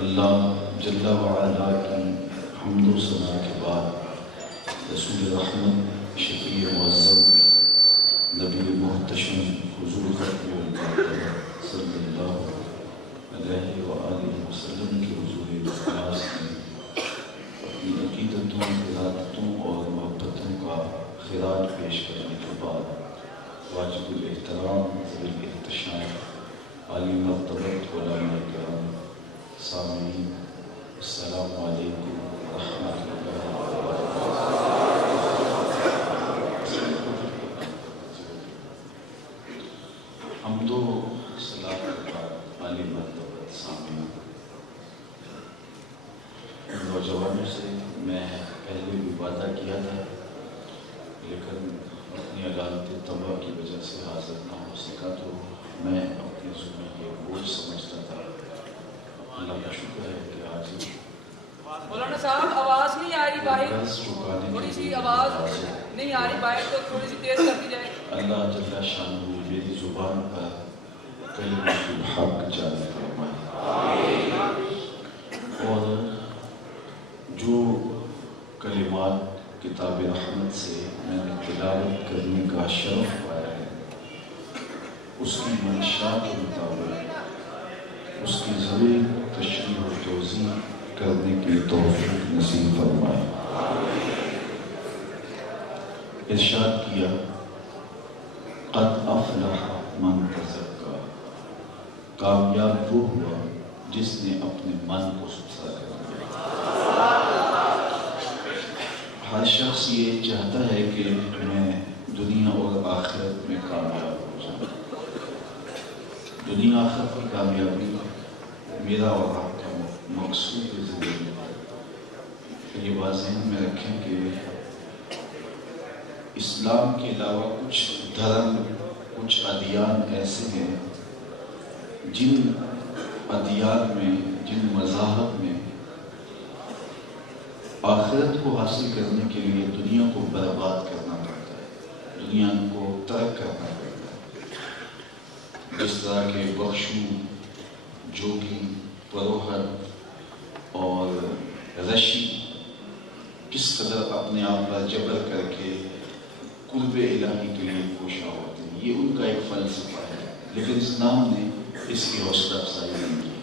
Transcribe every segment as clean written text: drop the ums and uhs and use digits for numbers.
اللہ جل وعلا کی حمد و ثنا کے بعد رسول رحمت شفیع معظم نبی محتشم حضور ختم المرتبہ صلی اللہ علیہ وآلہ وسلم کے حضور اقداس میں اپنی عقیدتوں، ارادتوں اور محبتوں کا خراج پیش کرنے کے بعد واجب الاحترام والاحتشام عالی مرتبت علماء کرام سامعین، السلام علیکم ورحمۃ اللہ وبرکاتہ۔ حمد و صلاۃ کے بعد عالی مرتبت سامعین، نوجوانوں سے میں پہلے بھی وعدہ کیا تھا لیکن اپنی علامت طبع کی وجہ سے حاضر نہ ہو سکا، تو میں اپنے ذمہ یہ بوجھ سمجھتا تھا۔ اللہ کا شکر ہے کہ آج مولانا صاحب آواز نہیں آ رہی باہر، تھوڑی سی آواز نہیں آ رہی باہر، تو تھوڑی سی تیز کر دی جائے۔ اللہ جل شانہ میری زبان پر کلمۃ الحق جاری فرمائے، اور جو کلمات کتاب رحمت سے میں نے تلاوت کرنے کا شرف پایا ہے، اس کی منشا کے مطابق اس کی ضروری تشریح و توضیح کرنے کی توفیق نصیب فرمائے۔ ارشاد کیا، قد افلح من تزکا، کامیاب وہ ہوا جس نے اپنے من کو ستھرا کر دیا۔ ہر شخص یہ چاہتا ہے کہ میں دنیا اور آخرت میں کامیاب ہو جاؤں۔ دنیا آخرت کی کامیابی میرا اور آپ کا مقصود زندگی ہے۔ یہ بات ذہن میں رکھیں کہ اسلام کے علاوہ کچھ دھرم، کچھ ادیان ایسے ہیں جن ادیان میں، جن مذاہب میں آخرت کو حاصل کرنے کے لیے دنیا کو برباد کرنا پڑتا ہے، دنیا کو ترک کرنا پڑتا ہے۔ جس طرح کے بخشو، جوگی، پروہر اور رشی کس قدر اپنے آپ پر جبر کر کے قرب الہی کے لیے کوشاں ہوتے ہیں، یہ ان کا ایک فلسفہ ہے، لیکن اسلام نے اس کی حوصلہ افزائی نہیں کی،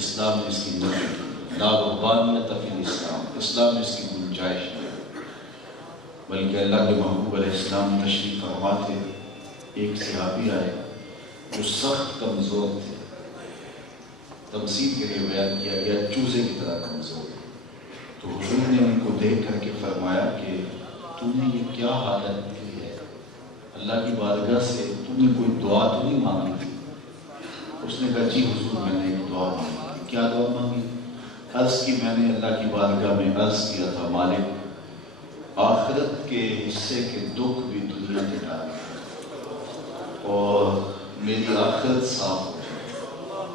اسلام نے اس کی نفی کی۔ لا رہبانیت فی الاسلام، اسلام میں اس کی گنجائش ہے، بلکہ اللہ کے محبوب علیہ السلام تشریف فرما تھے، ایک صحابی آئے جو سخت کمزور تھے، تمثیل کے لیے بیان کیا گیا چوزے کی طرح کمزور، تو حضور نے ان کو دیکھ کر کے فرمایا کہ تم نے یہ کیا حالت کی ہے، اللہ کی بارگاہ سے تم نے کوئی دعا تو نہیں مانگی تھی؟ اس نے کہا جی حضور میں نے ایک دعا مانگی۔ کیا دعا مانگی؟ عرض کی میں نے اللہ کی بارگاہ میں عرض کیا تھا، مالک آخرت کے حصے کے دکھ بھی دنیا کے ڈال اور میری آخرت صاف ہو جائے،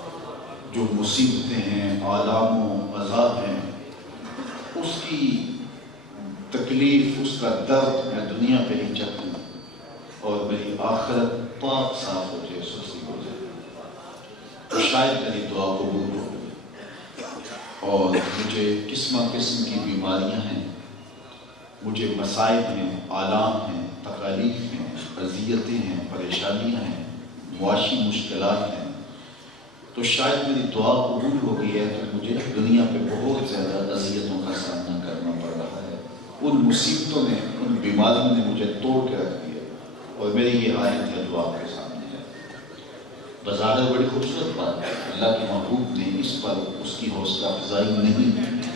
جو مصیبتیں ہیں، آلام و عذاب ہیں، اس کی تکلیف، اس کا درد میں دنیا پہ ہی چکوں اور میری آخرت پاک صاف ہو جائے، سوسی ہو جائے، تو شاید میری دعا قبول ہو۔ اور مجھے قسم قسم کی بیماریاں ہیں، مجھے مصائب ہیں، آلام ہیں، تکالیف ہیں، اذیتیں ہیں، پریشانیاں ہیں، معاشی مشکلات ہیں، تو شاید میری دعا قبول ہو گئی ہے، تو مجھے دنیا پہ بہت زیادہ اذیتوں کا سامنا کرنا پڑ رہا ہے، ان مصیبتوں نے، ان بیماریوں نے مجھے توڑ کے رکھ دیا، اور میری یہ حالت ہے جو آپ کے سامنے ہے۔ بظاہر بڑی خوبصورت بات ہے، اللہ کے محبوب نے اس پر اس کی حوصلہ افزائی نہیں کی،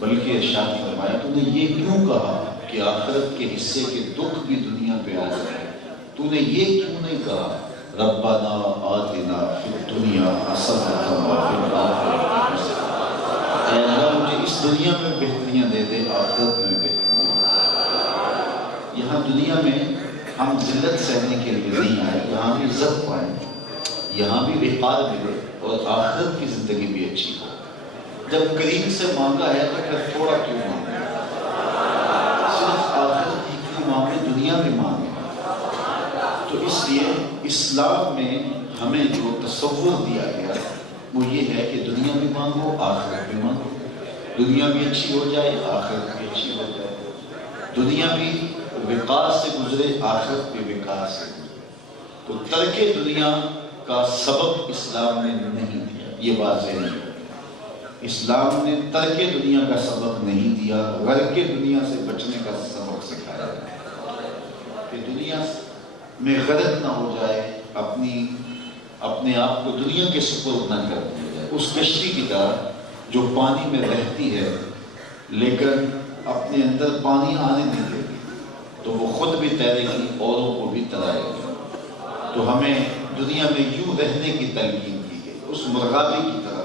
بلکہ ارشاد فرمایا تو نے یہ کیوں کہا کہ آخرت کے حصے کے دکھ بھی دنیا پہ آ جائے، تو نے یہ کیوں نہیں کہا ربنا آتنا فی الدنیا حسنۃ وفی الآخرۃ حسنۃ، اے اللہ مجھے اس دنیا میں بہتریاں دے دے، آخرت میں بہتریاں۔ یہاں دنیا میں ہم ذلت سہنے کے لیے نہیں آئے، یہاں بھی عزت پائیں، یہاں بھی وقار ملے اور آخرت کی زندگی بھی اچھی ہو۔ جب کریم سے مانگا ہے تو پھر تھوڑا کیوں مانگا، صرف آخرت ہی کیوں مانگے، دنیا بھی مانگے۔ تو اس لیے اسلام میں ہمیں جو تصور دیا گیا وہ یہ ہے کہ دنیا بھی مانگو آخرت بھی مانگو، دنیا بھی اچھی ہو جائے آخرت بھی اچھی ہو جائے، دنیا بھی وقار سے گزرے آخرت بھی وقار سے گزرے۔ تو ترک دنیا کا سبق اسلام نے نہیں دیا، یہ بات ذہن میں رکھیں۔ اسلام نے ترک دنیا کا سبق نہیں دیا، غرق دنیا سے بچنے کا سبق سکھایا کہ دنیا میں غرق نہ ہو جائے، اپنے آپ کو دنیا کے سپرد نہ کر دیا جائے۔ اس کشتی کی طرح جو پانی میں رہتی ہے لیکن اپنے اندر پانی آنے نہیں دیتی، تو وہ خود بھی تیرے گی، اوروں کو بھی ترائے گی۔ تو ہمیں دنیا میں یوں رہنے کی تلقین کی گئی، اس مرغابی کی طرح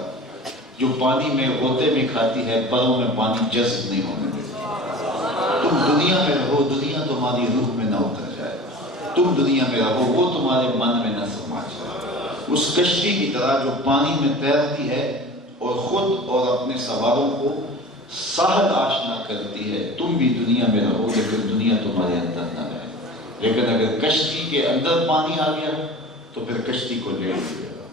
جو پانی میں غوطے میں کھاتی ہے، پروں میں پانی جذب نہیں ہونے دیتی۔ تم دنیا میں رہو، دنیا تمہاری روح میں نہ اتر جائے، تم دنیا میں رہو، وہ تمہارے من میں نہ سما جائے۔ اس کشتی کی طرح جو پانی میں تیرتی ہے اور خود اور اپنے سواروں کو ساحل آشنا کرتی ہے، تم بھی دنیا میں رہو لیکن دنیا تمہارے اندر نہ رہے۔ لیکن اگر کشتی کے اندر پانی آ گیا تو پھر کشتی کو لے لے گا۔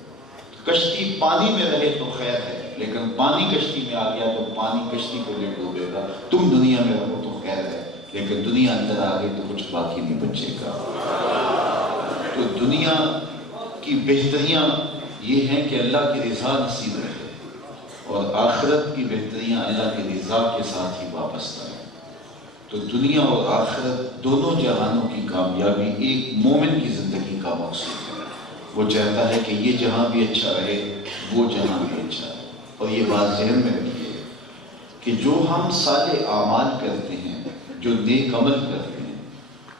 کشتی پانی میں رہے تو خیر ہے، لیکن پانی کشتی میں آ گیا تو پانی کشتی کو لے ڈوبے گا۔ تم دنیا میں رہو تو خیر ہے، لیکن دنیا اندر آ گئی تو کچھ باقی نہیں بچے گا۔ تو دنیا کی بہتریاں یہ ہیں کہ اللہ کی رضا نصیب رہے، اور آخرت کی بہتریاں اللہ کی رضا کے ساتھ ہی وابستہ ہیں۔ تو دنیا اور آخرت دونوں جہانوں کی کامیابی ایک مومن کی زندگی کا مقصود ہے۔ وہ چاہتا ہے کہ یہ جہاں بھی اچھا رہے، وہ جہاں بھی اچھا ہے۔ اور یہ بات ذہن میں رکھیے کہ جو ہم صالح اعمال کرتے ہیں، جو نیک عمل کرتے ہیں،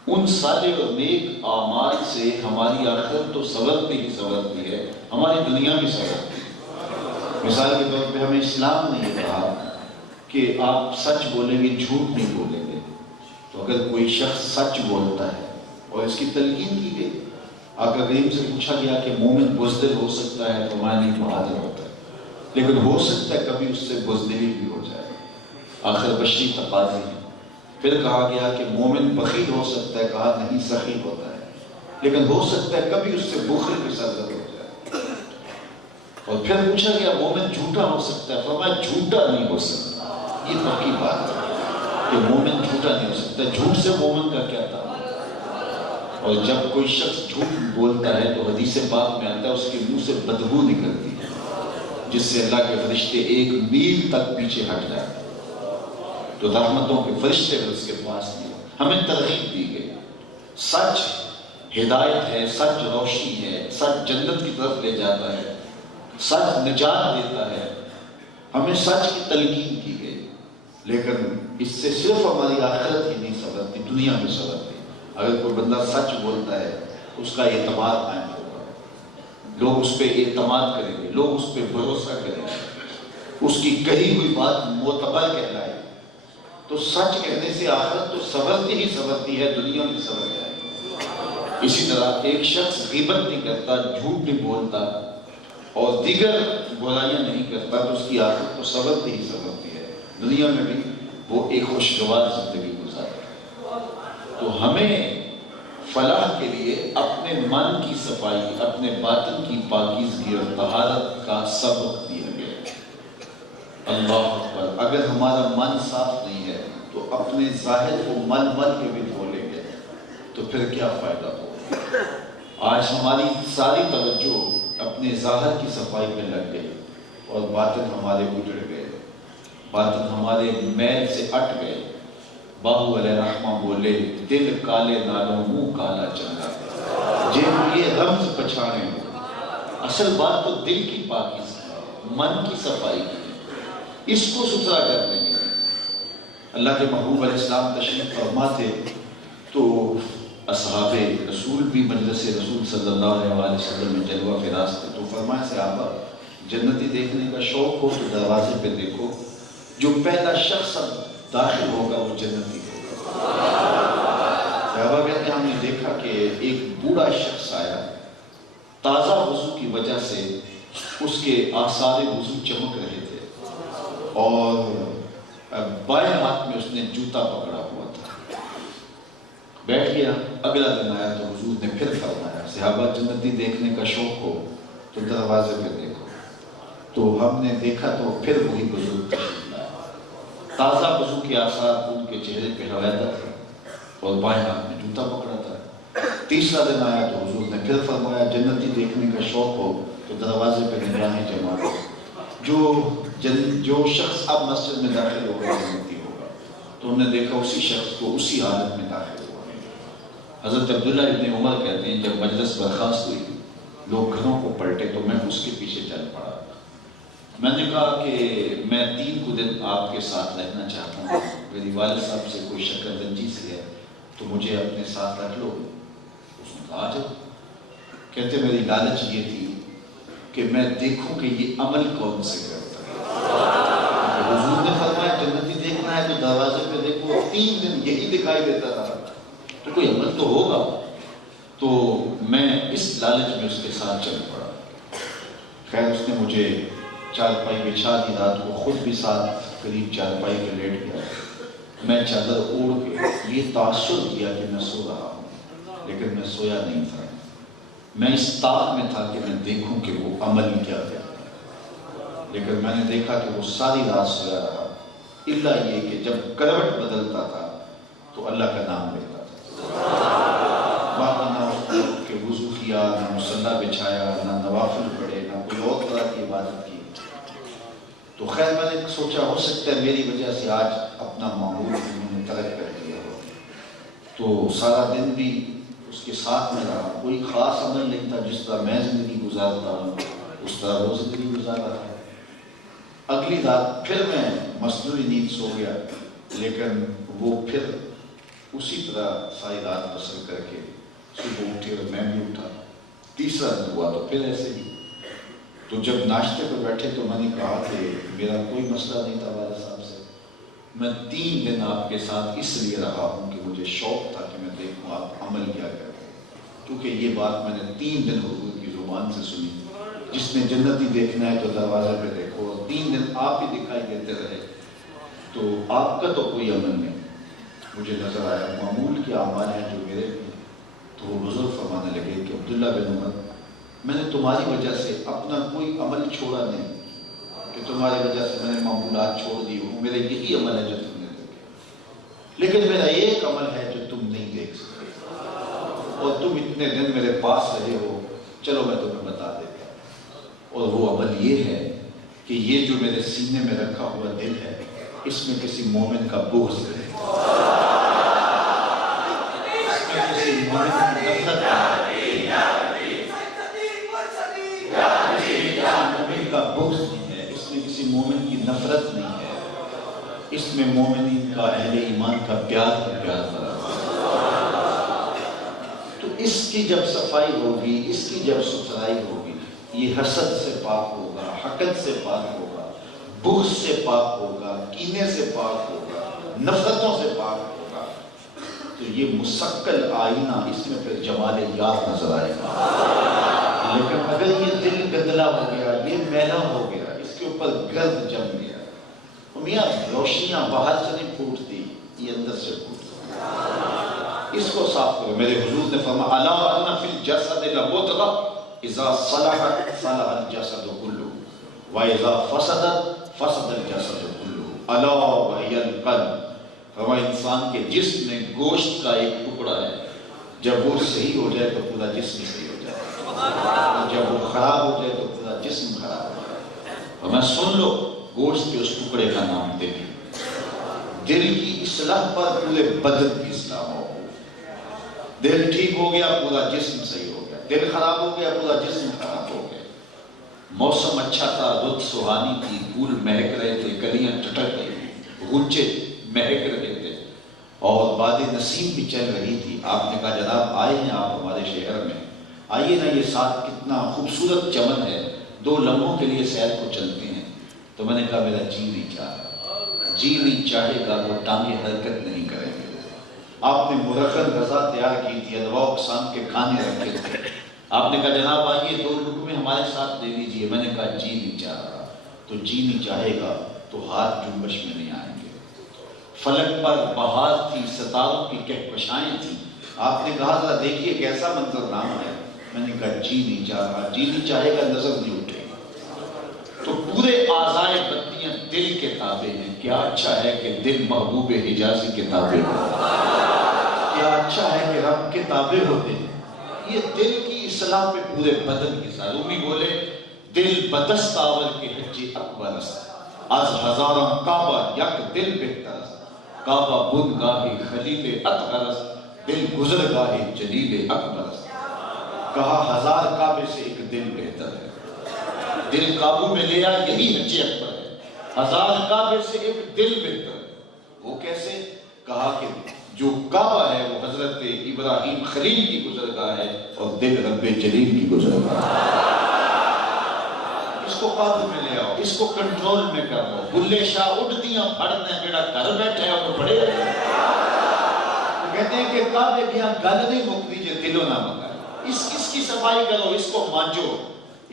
ان صالح اور نیک اعمال سے ہماری آخرت تو سنورتی ہی سنورتی ہے، ہماری دنیا بھی سنورتی ہے۔ مثال کے طور پہ ہمیں اسلام نے یہ کہا کہ آپ سچ بولیں گے، جھوٹ نہیں بولیں گے۔ تو اگر کوئی شخص سچ بولتا ہے اور اس کی تلقین کی گئی، آقا کریم سے پوچھا گیا کہ مومن بزدل ہو سکتا ہے؟ تو نہیں، بہادر ہوتا ہے، لیکن ہو سکتا ہے کبھی اس سے بزدلی بھی ہو جائے، آخر بشری تقاضی ہے۔ پھر کہا گیا کہ مومن بخیل ہو سکتا ہے، کہا نہیں، سخی ہوتا ہے، لیکن ہو سکتا ہے کبھی اس سے بخل کی سرزد ہو جائے۔ اور پھر پوچھا گیا مومن جھوٹا ہو سکتا ہے؟ فرمایا جھوٹا نہیں ہو سکتا۔ یہ پکی بات ہے کہ مومن جھوٹا نہیں ہو سکتا، جھوٹ سے مومن کا کیا تعلق؟ اور جب کوئی شخص جھوٹ بولتا ہے تو حدیث پاک میں آتا ہے اس کے منہ سے بدبو نکلتی ہے، جس سے اللہ کے فرشتے 1 میل تک پیچھے ہٹ جاتے ہیں۔ تو رحمتوں کے فرشتے اس کے پاس نہیں۔ ہمیں ترغیب دی گئی، سچ ہدایت ہے، سچ روشنی ہے، سچ جنت کی طرف لے جاتا ہے، سچ نجات دیتا ہے۔ ہمیں سچ کی تلقین کی گئی، لیکن اس سے صرف ہماری آخرت ہی نہیں سنورتی، دنیا میں سنورتی۔ اگر کوئی بندہ سچ بولتا ہے اس کا اعتماد قائم ہوگا، لوگ اس پہ اعتماد کریں گے، لوگ اس پہ بھروسہ کریں گے، اس کی کہی ہوئی بات معتبر کہلائے۔ تو سچ کہنے سے آخرت تو سنورتی ہی سنورتی ہے، دنیا بھی سنور جائے گی۔ اسی طرح ایک شخص غیبت نہیں کرتا، جھوٹ نہیں بولتا اور دیگر برائیاں نہیں کرتا تو اس کی آخرت تو سنورتی ہی سنورتی ہے، دنیا میں بھی وہ ایک خوشگوار زندگی گزارتا ہے۔ تو ہمیں فلاح کے لیے اپنے من کی صفائی، اپنے باطن کی پاکیزگی اور طہارت کا سبق دیا گیا ہے۔ اللہ اکبر۔ اگر ہمارا من صاف نہیں ہے تو اپنے ظاہر کو مل مل کے بھی دھو لیں گے تو پھر کیا فائدہ ہوگا؟ آج ہماری ساری توجہ اپنے ظاہر کی صفائی پہ لگ گئی اور باطن ہمارے اجڑ گئے، باطن ہمارے میل سے ہٹ گئے۔ باہو علیہ رحمہ بولے، دل کالے نالوں منہ کالا چنگا، جن یہ رمز پچھانے۔ اصل بات تو دل کی پاکیزگی ہے، من کی صفائی کی ہے، اس کو ستھرا کر دیں گے۔ اللہ کے محبوب علیہ السلام تشریف فرما تھے تو اصحاب رسول بھی مجلس رسول صلی اللہ علیہ وسلم میں جلوہ فراز تھے، تو فرمایا صحابہ جنتی دیکھنے کا شوق ہو تو دروازے پہ دیکھو، جو پہلا شخص داخل ہوگا وہ جنتی ہوگا۔ صحابہ کہتے ہیں ہم نے دیکھا کہ ایک بوڑھا شخص آیا، تازہ وضو کی وجہ سے اس کے آثار وضو چمک رہے تھے اور بائیں ہاتھ میں اس نے جوتا پکڑا ہوا تھا۔ بیٹھ گیا، اگلا دن آیا تو حضور نے پھر فرمایا صحابہ جنتی دیکھنے کا شوق ہو تو دروازے پہ دیکھو، تو ہم نے دیکھا تو پھر وہی بزرگ تشریف لائے. تازہ وضو کے آثار ان کے چہرے پہ رویدہ تھا اور بائیں ہاتھ میں جوتا پکڑا تھا. تیسرا دن آیا تو حضور نے پھر فرمایا جنتی دیکھنے کا شوق ہو تو دروازے پہ نگراہیں جما دو. جو شخص اب مسجد میں داخل ہوگا جنتی ہوگا. تو ہم نے دیکھا اسی شخص کو اسی حالت میں داخل ہوا. حضرت عبداللہ ابن عمر کہتے ہیں جب مجلس برخاست ہوئی لوگ گھروں کو پلٹے تو میں اس کے پیچھے چل پڑا. میں نے کہا کہ میں 3 دن آپ کے ساتھ رہنا چاہتا ہوں. میری والد صاحب سے کوئی شکر رنجی سے ہے تو مجھے اپنے ساتھ رکھ لو. اس نے کہا آجاؤ. کہتے میری لالچ یہ تھی کہ میں دیکھوں کہ یہ عمل کون سے کرتا ہے. حضور نے فرمایا جنتی دیکھنا ہے تو دروازے پہ دیکھو. 3 دن یہی دکھائی دیتا تھا تو کوئی عمل تو ہوگا. تو میں اس لالچ میں اس کے ساتھ چل پڑا. خیر اس نے مجھے چارپائی بچھا دی. رات کو خود بھی ساتھ قریب چارپائی پہ لیٹ گیا. میں چادر اوڑھ کے یہ تاثر کیا کہ میں سو رہا ہوں لیکن میں سویا نہیں تھا. میں اس طاق میں تھا کہ میں دیکھوں کہ وہ عمل کیا کرتا ہے. لیکن میں نے دیکھا کہ وہ ساری رات سویا رہا الا یہ کہ جب کروٹ بدلتا تھا تو اللہ کا نام لیتا تھا. باقی نہ اس نے کہ وضو کیا, نہ مصلی بچھایا, نہ نوافل پڑھے, نہ کوئی اور طرح کی عبادت کی. تو خیر میں نے سوچا ہو سکتا ہے میری وجہ سے آج اپنا معمول انہوں نے ترک کر دیا ہو. تو سارا دن بھی اس کے ساتھ میں رہا. کوئی خاص عمل نہیں تھا. جس طرح میں زندگی گزارتا ہوں اس طرح وہ زندگی گزار رہا ہے. اگلی رات پھر میں مصنوعی نیند سو گیا لیکن وہ پھر اسی طرح ساری رات بسر کر کے صبح اٹھے اور میں بھی اٹھا. تیسرا دن ہوا تو پھر ایسے ہی. تو جب ناشتے پہ بیٹھے تو میں نے کہا کہ میرا کوئی مسئلہ نہیں تھا والد صاحب سے. میں 3 دن آپ کے ساتھ اس لیے رہا ہوں کہ مجھے شوق تھا کہ میں دیکھوں آپ عمل کیا کرتے ہیں. کیونکہ یہ بات میں نے 3 دن حضور کی زبان سے سنی. جس نے جنتی دیکھنا ہے تو دروازے پہ دیکھو. اور 3 دن آپ ہی دکھائی دیتے رہے تو آپ کا تو کوئی عمل نہیں. مجھے نظر آیا معمول کے اعمال ہیں جو میرے بھی. تو وہ بزرگ فرمانے لگے کہ عبداللہ بن عمر میں نے تمہاری وجہ سے اپنا کوئی عمل چھوڑا نہیں کہ تمہاری وجہ سے میں نے معمولات چھوڑ دی. وہ میرے یہی عمل ہے جو تم نے دیکھے. لیکن میرا ایک عمل ہے جو تم نہیں دیکھ سکتے اور تم اتنے دن میرے پاس رہے ہو. چلو میں تمہیں بتا دیتا ہوں. اور وہ عمل یہ ہے کہ یہ جو میرے سینے میں رکھا ہوا دل ہے اس میں کسی مومن کا بغض ہے. اس میں کسی مومن کی نفرت ہے. کا بغض نہیں ہے. اس میں کسی مومن کی نفرت نہیں ہے. اس میں مومنین کا اہل ایمان کا پیار کا پیار بھرا. تو اس کی جب صفائی ہوگی, اس کی جب ستھرائی ہوگی, یہ حسد سے پاک ہوگا, حقد سے پاک ہوگا, بغض سے پاک ہوگا, کینے سے پاک ہوگا, نفرتوں سے پاک ہوگا, تو یہ مسکل آئینہ اس میں پھر جمال یار نظر آئے گا. لیکن اگر یہ دل گندلا ہو گیا, یہ میلا ہو گیا, اس کے اوپر گرد جم گیا, میاں روشنیاں باہر سے نہیں پھوٹتی, یہ اندر سے پھوٹتی. اس کو صاف کرو. میرے حضور نے فرمایا الا ان فی الجسد لمضغہ اذا صلحت صلح الجسد كله واذا فسدت فسد الجسد كله الا وهي القلب. فرمایا انسان کے جسم میں گوشت کا ایک ٹکڑا ہے, جب وہ صحیح ہو جائے تو پورا جسم صحیح ہو جائے, جب وہ خراب ہو جائے تو پورا جسم خراب ہو جائے. اور میں سن لو گوشت کے اس ٹکڑے کا نام دل. دل کی اصلاح پر پورے بدن کی اصلاح ہو. دل ٹھیک ہو گیا پورا جسم صحیح ہو گیا, دل خراب ہو گیا پورا جسم خراب ہو گیا. موسم اچھا تھا, رت سہانی تھی, پھول مہک رہے تھے, کلیاں ٹٹک رہی تھی, غنچے مہک رہے تھے اور باد نسیم بھی چل رہی تھی. آپ نے کہا جناب آئے ہیں آپ ہمارے شہر میں, آئیے نا, یہ ساتھ کتنا خوبصورت چمن ہے, 2 لمحوں کے لیے سیر کو چلتے ہیں. تو میں نے کہا میرا جی نہیں چاہتا. جی نہیں چاہے گا تو ٹانگیں حرکت نہیں کریں گے. آپ نے مرغن غذا تیار کی تھی, انواع اقسام کے کھانے رکھے تھے. آپ نے کہا جناب آئیے 2 لقمے ہمارے ساتھ دے دیجیے. میں نے کہا جی نہیں چاہ رہا. تو جی نہیں چاہے گا تو ہاتھ جنبش میں نہیں آئیں گے. فلک پر بہار تھی, ستاروں کی کہکشائیں تھیں. آپ نے کہا ذرا دیکھیے کیسا منظر نام ہے. میں نے کہا جی نہیں چاہ رہا. جی نہیں چاہے گا نظر نہیں اٹھے گی. تو پورے اعضائے بندیاں دل کے تابع ہیں. کیا اچھا ہے کہ دل محبوب حجازی کے تابع ہو. کیا اچھا ہے کہ رب کے تابع ہوتے ہیں. یہ دل کی اصلاح پہ پورے بدن کی ساتھ. رومی بولے دل بدست آور کے حج اکبر است، از ہزاراں کعبہ یک دل بہتر است. کعبہ بن گاہی خلیل اطہر است، دل گزر گاہی جلیل اکبر است. کہا ہزار کعبے سے ایک دل بہتر ہے. دل قابو میں لیا یہی حج اکبر ہے. ہزار کعبے سے ایک دل بہتر ہے. وہ کیسے؟ کہا کہ جو کعبہ ہے وہ حضرت ابراہیم خلیل کی گزرگاہ ہے اور دل رب جلیل کی گزرگاہ ہے. اس کو قابو میں لے آؤ، اس کو کنٹرول میں کر لو. بلے شاہ اٹھتیاں پھڑنے بیڑا گھر بیٹھے ہیں اور پڑھے رہے. کہتے ہیں کہ کعبے کی ہاں گل نہیں مکتی جو دلوں نہ مکا. اس کی صفائی کرو، اس کو مانجو،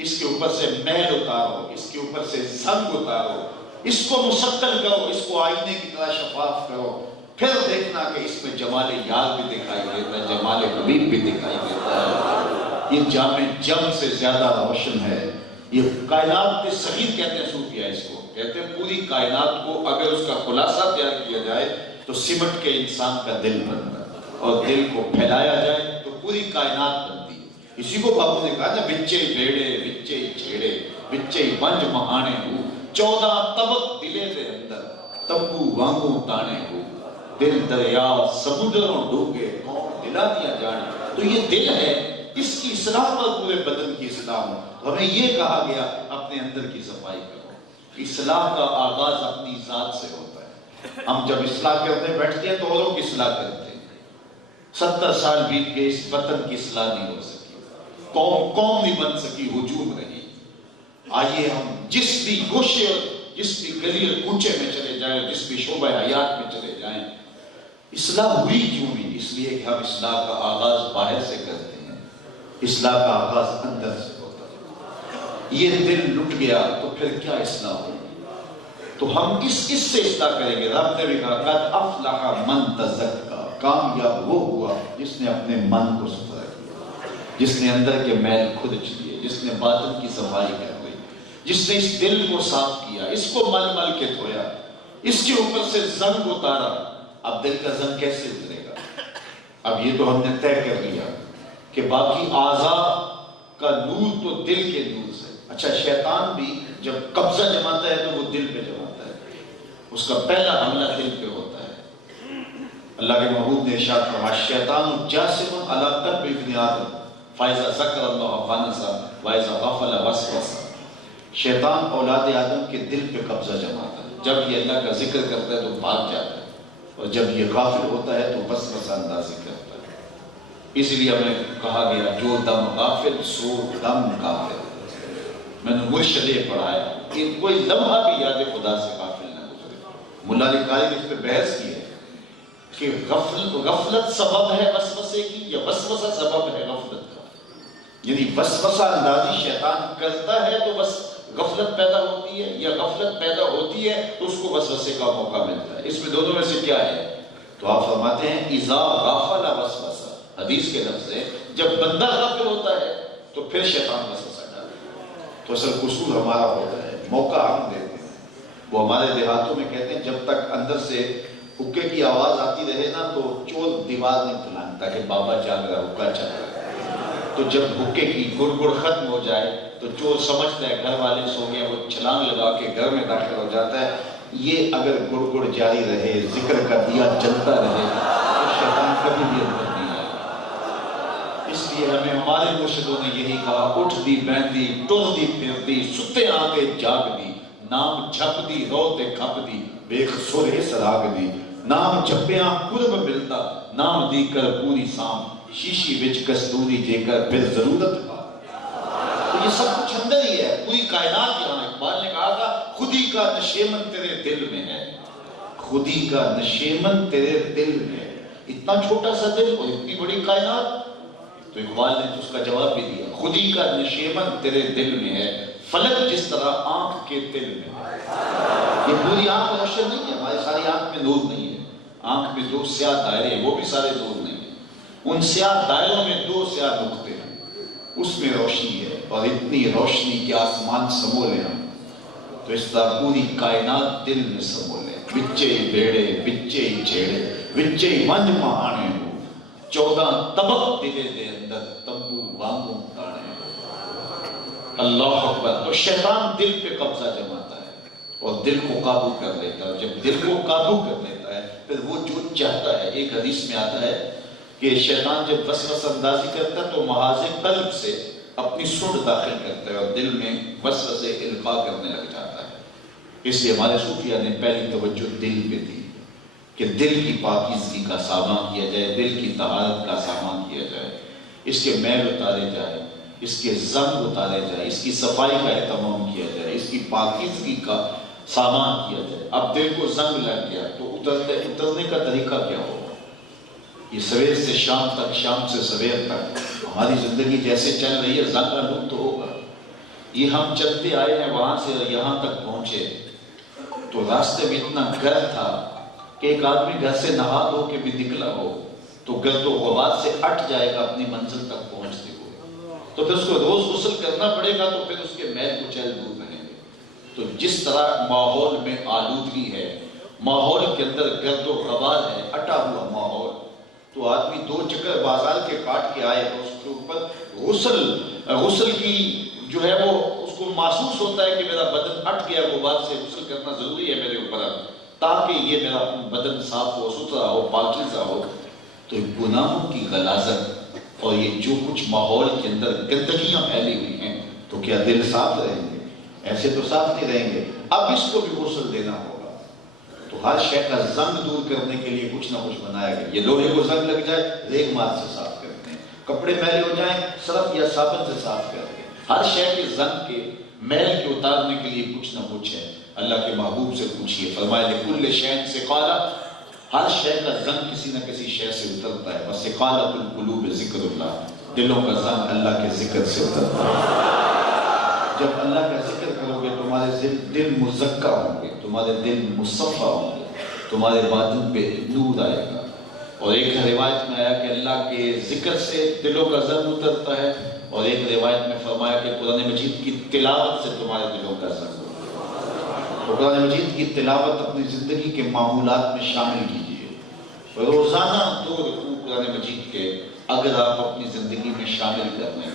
اس کے اوپر سے میل اتارو، اس کے اوپر سے زنگ اتارو، اس کو مسطل کرو، اس کو آئینے کی طرح شفاف کرو. پھر دیکھنا کہ اس میں جمال یار بھی دکھائی دیتا ہے، جمال حبیب بھی دکھائی دیتا ہے. یہ جامع جم سے زیادہ روشن ہے. یہ کائنات کے صغیر کہتے ہیں صوفیہ اس کو. کہتے ہیں پوری کائنات کو اگر اس کا خلاصہ تیار کیا جائے تو سمٹ کے انسان کا دل بنتا ہے، اور دل کو پھیلایا جائے تو پوری کائنات بنتی ہے. اسی کو بابو نے کہا نا بچے بیڑے بچے چھیڑے بچے منج مہانے ہو 14 طبق دلے دے اندر تمبو وانگوں تانے ہو. دل دریا سمندروں ڈوبے کون دلا دیا جانے. تو یہ دل ہے، اس کی اصلاح پر پورے بدن کی اصلاح ہو. ہمیں یہ کہا گیا اپنے اندر کی صفائی کرو. اصلاح کا آغاز اپنی ذات سے ہوتا ہے. ہم جب اصلاح کرنے بیٹھتے ہیں تو اوروں کی اصلاح کرتے ہیں. 70 سال بیت گئے، اس وطن کی اصلاح نہیں ہو سکی، قوم نہیں بن سکی، ہجوم رہی. آئیے ہم جس بھی گوشے اور جس بھی گلی اور کوچے میں چلے جائیں، جس بھی شعبہ حیات میں چلے جائیں، اصلاح ہوئی کیوں نہیں؟ اس لیے کہ ہم اصلاح کا آغاز باہر سے کرتے ہیں. اصلاح کا آغاز اندر سے ہوتا ہے. یہ دل لٹ گیا تو پھر کیا اصلاح ہوگی؟ تو ہم کس سے اصلاح کریں گے؟ رب نے بھی کہا قد افلح من تزکا. کامیاب وہ ہوا جس نے اپنے من کو صفا کیا، جس نے اندر کے میل کھرچ لیے، جس نے باطن کی صفائی کر لی، جس نے اس دل کو صاف کیا، اس کو مل مل کے دھویا، اس کے اوپر سے زنگ اتارا. اب دل کا زنگ کیسے اترے گا؟ اب یہ تو ہم نے طے کر لیا کہ باقی اعضاء کا نور تو دل کے نور سے. اچھا شیطان بھی جب قبضہ جماتا ہے تو وہ دل پہ جماتا ہے. اس کا پہلا حملہ دل پہ ہوتا ہے. اللہ کے محبوب نے ارشاد فرمایا شیطان جاسم علی قلب ابن آدم فاذا ذکر اللہ خانسا واذا غفل وسوسا. شیطان اولاد آدم کے دل پہ قبضہ جماتا ہے. جب یہ اللہ کا ذکر کرتا ہے تو بھاگ جاتا ہے، اور جب یہ غافل ہوتا ہے تو وسوسہ اندازی کرتا ہے. اس لیے ہمیں کہا گیا جو دم غافل سو دم غافل. میں نے مرشد پڑھایا کہ کوئی لمحہ بھی یاد خدا سے غافل نہ گزرے. ملا علی قاری نے اس پہ بحث کی ہے کہ غفلت سبب ہے وسوسے کی یا وسوسہ سبب ہے غفلت کا. یعنی وسوسہ اندازی شیطان کرتا ہے تو بس غفلت پیدا ہوتی ہے، یا غفلت پیدا ہوتی ہے تو اس کو وسوسے کا موقع ملتا ہے. اس میں دونوں میں سے کیا ہے؟ تو آپ فرماتے ہیں اذا غفل وسوسہ. حدیث کے لفظ ہے جب بندہ غافل ہوتا ہے تو پھر شیطان وسوسہ ڈالتا ہے. تو اصل قصور ہمارا ہوتا ہے، موقع ہم دیتے ہیں. وہ ہمارے دیہاتوں میں کہتے ہیں جب تک اندر سے حکے کی آواز آتی رہے نا تو چور دیوار نہیں پھلانتا کہ بابا جاگ رہا حکا چل رہا ہے. تو جب حکے کی گڑ گڑ ختم ہو جائے تو چور سمجھتا ہے گھر والے سو گئے، وہ چھلانگ لگا کے گھر میں داخل ہو جاتا ہے. یہ اگر گڑ گڑ جاری رہے، ذکر کا دیا جلتا رہے تو شیطان کبھی بھی اندر نہیں آئے گا. اس لیے ہمیں ہمارے مرشدوں نے یہی کہا اٹھ دی بہندی ٹر دی پھر دی ستے آگے جاگ دی. نام جھپ دی رو تے کھپ دی بیخ سورے سراگ دی. نام جھپیاں قرب ملتا نام دی کر پوری سام شیشی وچ کستوری جے کر پھر ضرورت پا. تو یہ سب کچھ اندر ہی ہے، پوری کائنات. یہاں اقبال نے کہا تھا خودی کا نشیمن تیرے دل میں ہے. خودی کا نشیمن تیرے دل میں ہے. اتنا چھوٹا سا دل اور اتنی بڑی کائنات. تو اقبال نے اس کا جواب بھی دیا خودی کا نشیمن تیرے دل میں ہے، فلک جس طرح آنکھ کے دل میں ہے. یہ پوری آنکھ روشن نہیں ہے، ہماری ساری آنکھ میں نور نہیں ہے. آنکھ میں 2 سیاہ دائرے ہیں، وہ بھی سارے نور نہیں ہیں. ان سیاہ دائروں میں 2 سیاہ نقطے ہیں، اس میں روشنی ہے. اور اتنی روشنی کہ آسمان سمولے ہم. تو اس طرح پوری کائنات دل میں سمولے، بچے بیڑے بچے چھیڑے بچے منج مہانے ہو، 14 طبق دلے دے اندر تمبو وانگوں تانے ہو۔ اللہ اکبر۔ تو شیطان دل پہ قبضہ جماتا ہے اور دل کو قابو کر لیتا ہے۔ جب دل کو قابو کر لیتا ہے پھر وہ جو چاہتا ہے، ایک حدیث میں آتا ہے کہ شیطان جب وسوسہ اندازی کرتا ہے تو محاذ قلب سے اپنی سنڈ داخل کرتا ہے اور دل میں وسوسے القاء کرنے لگ جاتا ہے۔ اس لیے ہمارے صوفیہ نے پہلی توجہ دل پہ دی کہ دل کی پاکیزگی کا سامان کیا جائے، دل کی طہارت کا سامان کیا جائے، اس کے میل اتارے جائے، اس کے زنگ اتارے جائے، اس کی صفائی کا اہتمام کیا جائے، اس کی پاکیزگی کا سامان کیا جائے۔ اب دل کو زنگ لگ گیا تو اترنے کا طریقہ کیا ہوگا؟ یہ سویر سے شام تک، شام سے سویر تک ہماری زندگی جیسے چل رہی ہے، زنگ آلود تو ہوگا۔ یہ ہم چلتے آئے ہیں وہاں سے یہاں تک پہنچے تو راستے میں اتنا گرد تھا کہ ایک آدمی گھر سے نہا دھو کے بھی نکلا ہو تو گرد و غبار سے ہٹ جائے گا اپنی منزل تک پہنچتے ہوئے، تو پھر اس کو روز غسل کرنا پڑے گا، تو پھر اس کے میل کچیل دور رہیں گے۔ تو جس طرح ماحول میں آلودگی ہے، ماحول کے اندر گرد و غبار ہے، ہٹا ہوا ماحول، تو آدمی 2 چکر بازار کے کاٹ کے آئے تو اس کے اوپر غسل کی جو ہے وہ اس کو محسوس ہوتا ہے کہ میرا بدن ہٹ گیا غبار سے، غسل کرنا ضروری ہے میرے اوپر تاکہ یہ میرا بدن صاف ہو، ستھرا ہو، پاکیزہ ہو۔ تو گناہوں کی غلاظت اور یہ جو کچھ ماحول کے اندر گندگیاں پھیلی ہوئی ہیں، تو کیا دل صاف رہیں گے؟ ایسے تو صاف نہیں رہیں گے۔ اب اس کو بھی غسل دینا ہوگا، تو ہر شے کا زنگ دور کرنے کے لیے کچھ نہ کچھ بنایا گیا۔ یہ لوہے کو زنگ لگ جائے ریگ مار سے صاف کرتے ہیں، کپڑے میلے ہو جائیں صرف یا صابن سے صاف کرتے ہیں۔ ہر شے کے زنگ کے میل کے اتارنے کے لیے کچھ نہ کچھ ہے۔ اللہ کے محبوب سے پوچھئے، فرمایا لِكُلِّ شَيْءٍ ثِقَالَةٌ، ہر شے کا زنگ کسی نہ کسی شے سے اترتا ہے۔ وَثِقَالَةُ الْقُلُوبِ ذِكْرُ اللَّهِ، دلوں کا زنگ اللہ کے ذکر سے اترتا ہے۔ جب اللہ کا ذکر کرو گے تمہارے دل مزکہ ہوں گے، تمہارے دل مصفہ ہوں گے، تمہارے باطن پہ نور آئے گا۔ اور ایک روایت میں آیا کہ اللہ کے ذکر سے دلوں کا زنگ اترتا ہے، اور ایک روایت میں فرمایا کہ قرآن مجید کی تلاوت سے تمہارے دلوں کا زنگ اترتا ہے۔ تو قرآن مجید کی تلاوت اپنی زندگی کے معمولات میں شامل کیجئے۔ روزانہ 2 رکوع قرآن مجید کے اگر آپ اپنی زندگی میں شامل کر لیں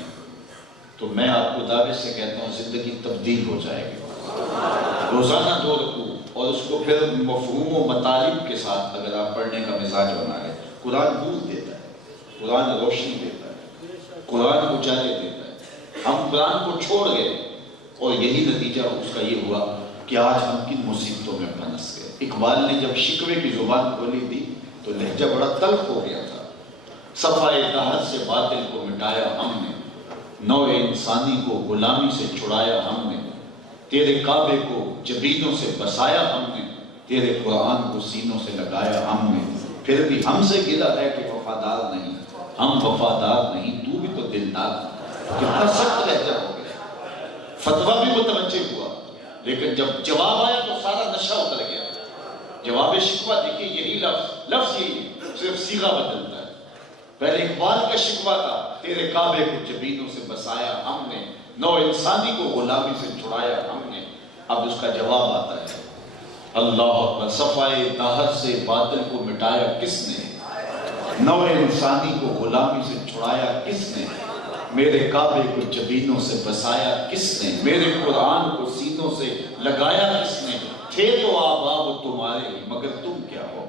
تو میں آپ کو دعوے سے کہتا ہوں زندگی تبدیل ہو جائے گی۔ روزانہ 2 رکوع، اور اس کو پھر مفہوم و مطالب کے ساتھ اگر آپ پڑھنے کا مزاج بنا لیں۔ قرآن نور دیتا ہے، قرآن روشنی دیتا ہے، قرآن اجالے دیتا ہے۔ ہم قرآن کو چھوڑ گئے اور یہی نتیجہ اس کا یہ ہوا کہ آج ہم کن مصیبتوں میں پھنس گئے۔ اقبال نے جب شکوے کی زبان کھولی تھی تو لہجہ بڑا تلخ ہو گیا تھا۔ صفائے دہر سے باطل کو مٹایا ہم نے، نوع انسانی کو غلامی سے چھڑایا ہم نے، تیرے کعبے کو جبینوں سے بسایا ہم نے، تیرے قرآن کو سینوں سے لگایا ہم نے، پھر بھی ہم سے گلا ہے کہ وفادار نہیں، ہم وفادار نہیں، تو بھی تو دلدار۔ کتنا سخت لہجہ ہو گیا، فتویٰ بھی متوجہ ہوا، لیکن جب جواب آیا تو سارا نشہ اتر گیا۔ جواب شکوہ دیکھیے یہی لفظ یہی صرف صیغہ بدلتا ہے۔ پہلے اقبال کا شکوہ تھا تیرے کعبے کو جبینوں سے بسایا ہم نے، نو انسانی کو غلامی سے چھڑایا ہم نے۔ اب اس کا جواب آتا ہے اللہ اکبر، صفائے دہر سے باطل کو مٹایا کس نے، نو انسانی کو غلامی سے چھڑایا کس نے، میرے کعبے کو جبینوں سے بسایا کس نے، میرے قرآن کو سینوں سے لگایا کس نے، تھے تو آباب تمہارے مگر تم کیا ہو،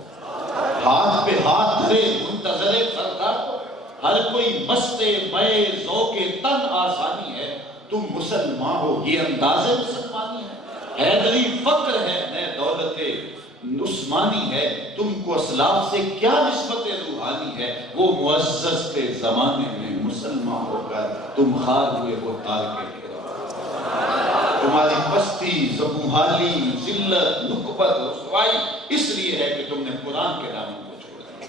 ہاتھ پہ ہاتھ دھرے منتظر سردار کو، ہر کوئی مست مئے ذوق تن آسانی ہے، تم مسلمان ہو یہ انداز مسلمانی ہے، حیدری فقر ہے نئے دولت عثمانی ہے، تم کو اسلاف سے کیا نسبت روحانی ہے، وہ معزز کے زمانے میں مسلمان ہو کر تم خار ہوئے ہو تار کے گھرا، تمہاری پستی، زبوحالی، ذلت، نکبت، رسوائی اس لیے ہے کہ تم نے قرآن کے نام کو چھوڑ دیا،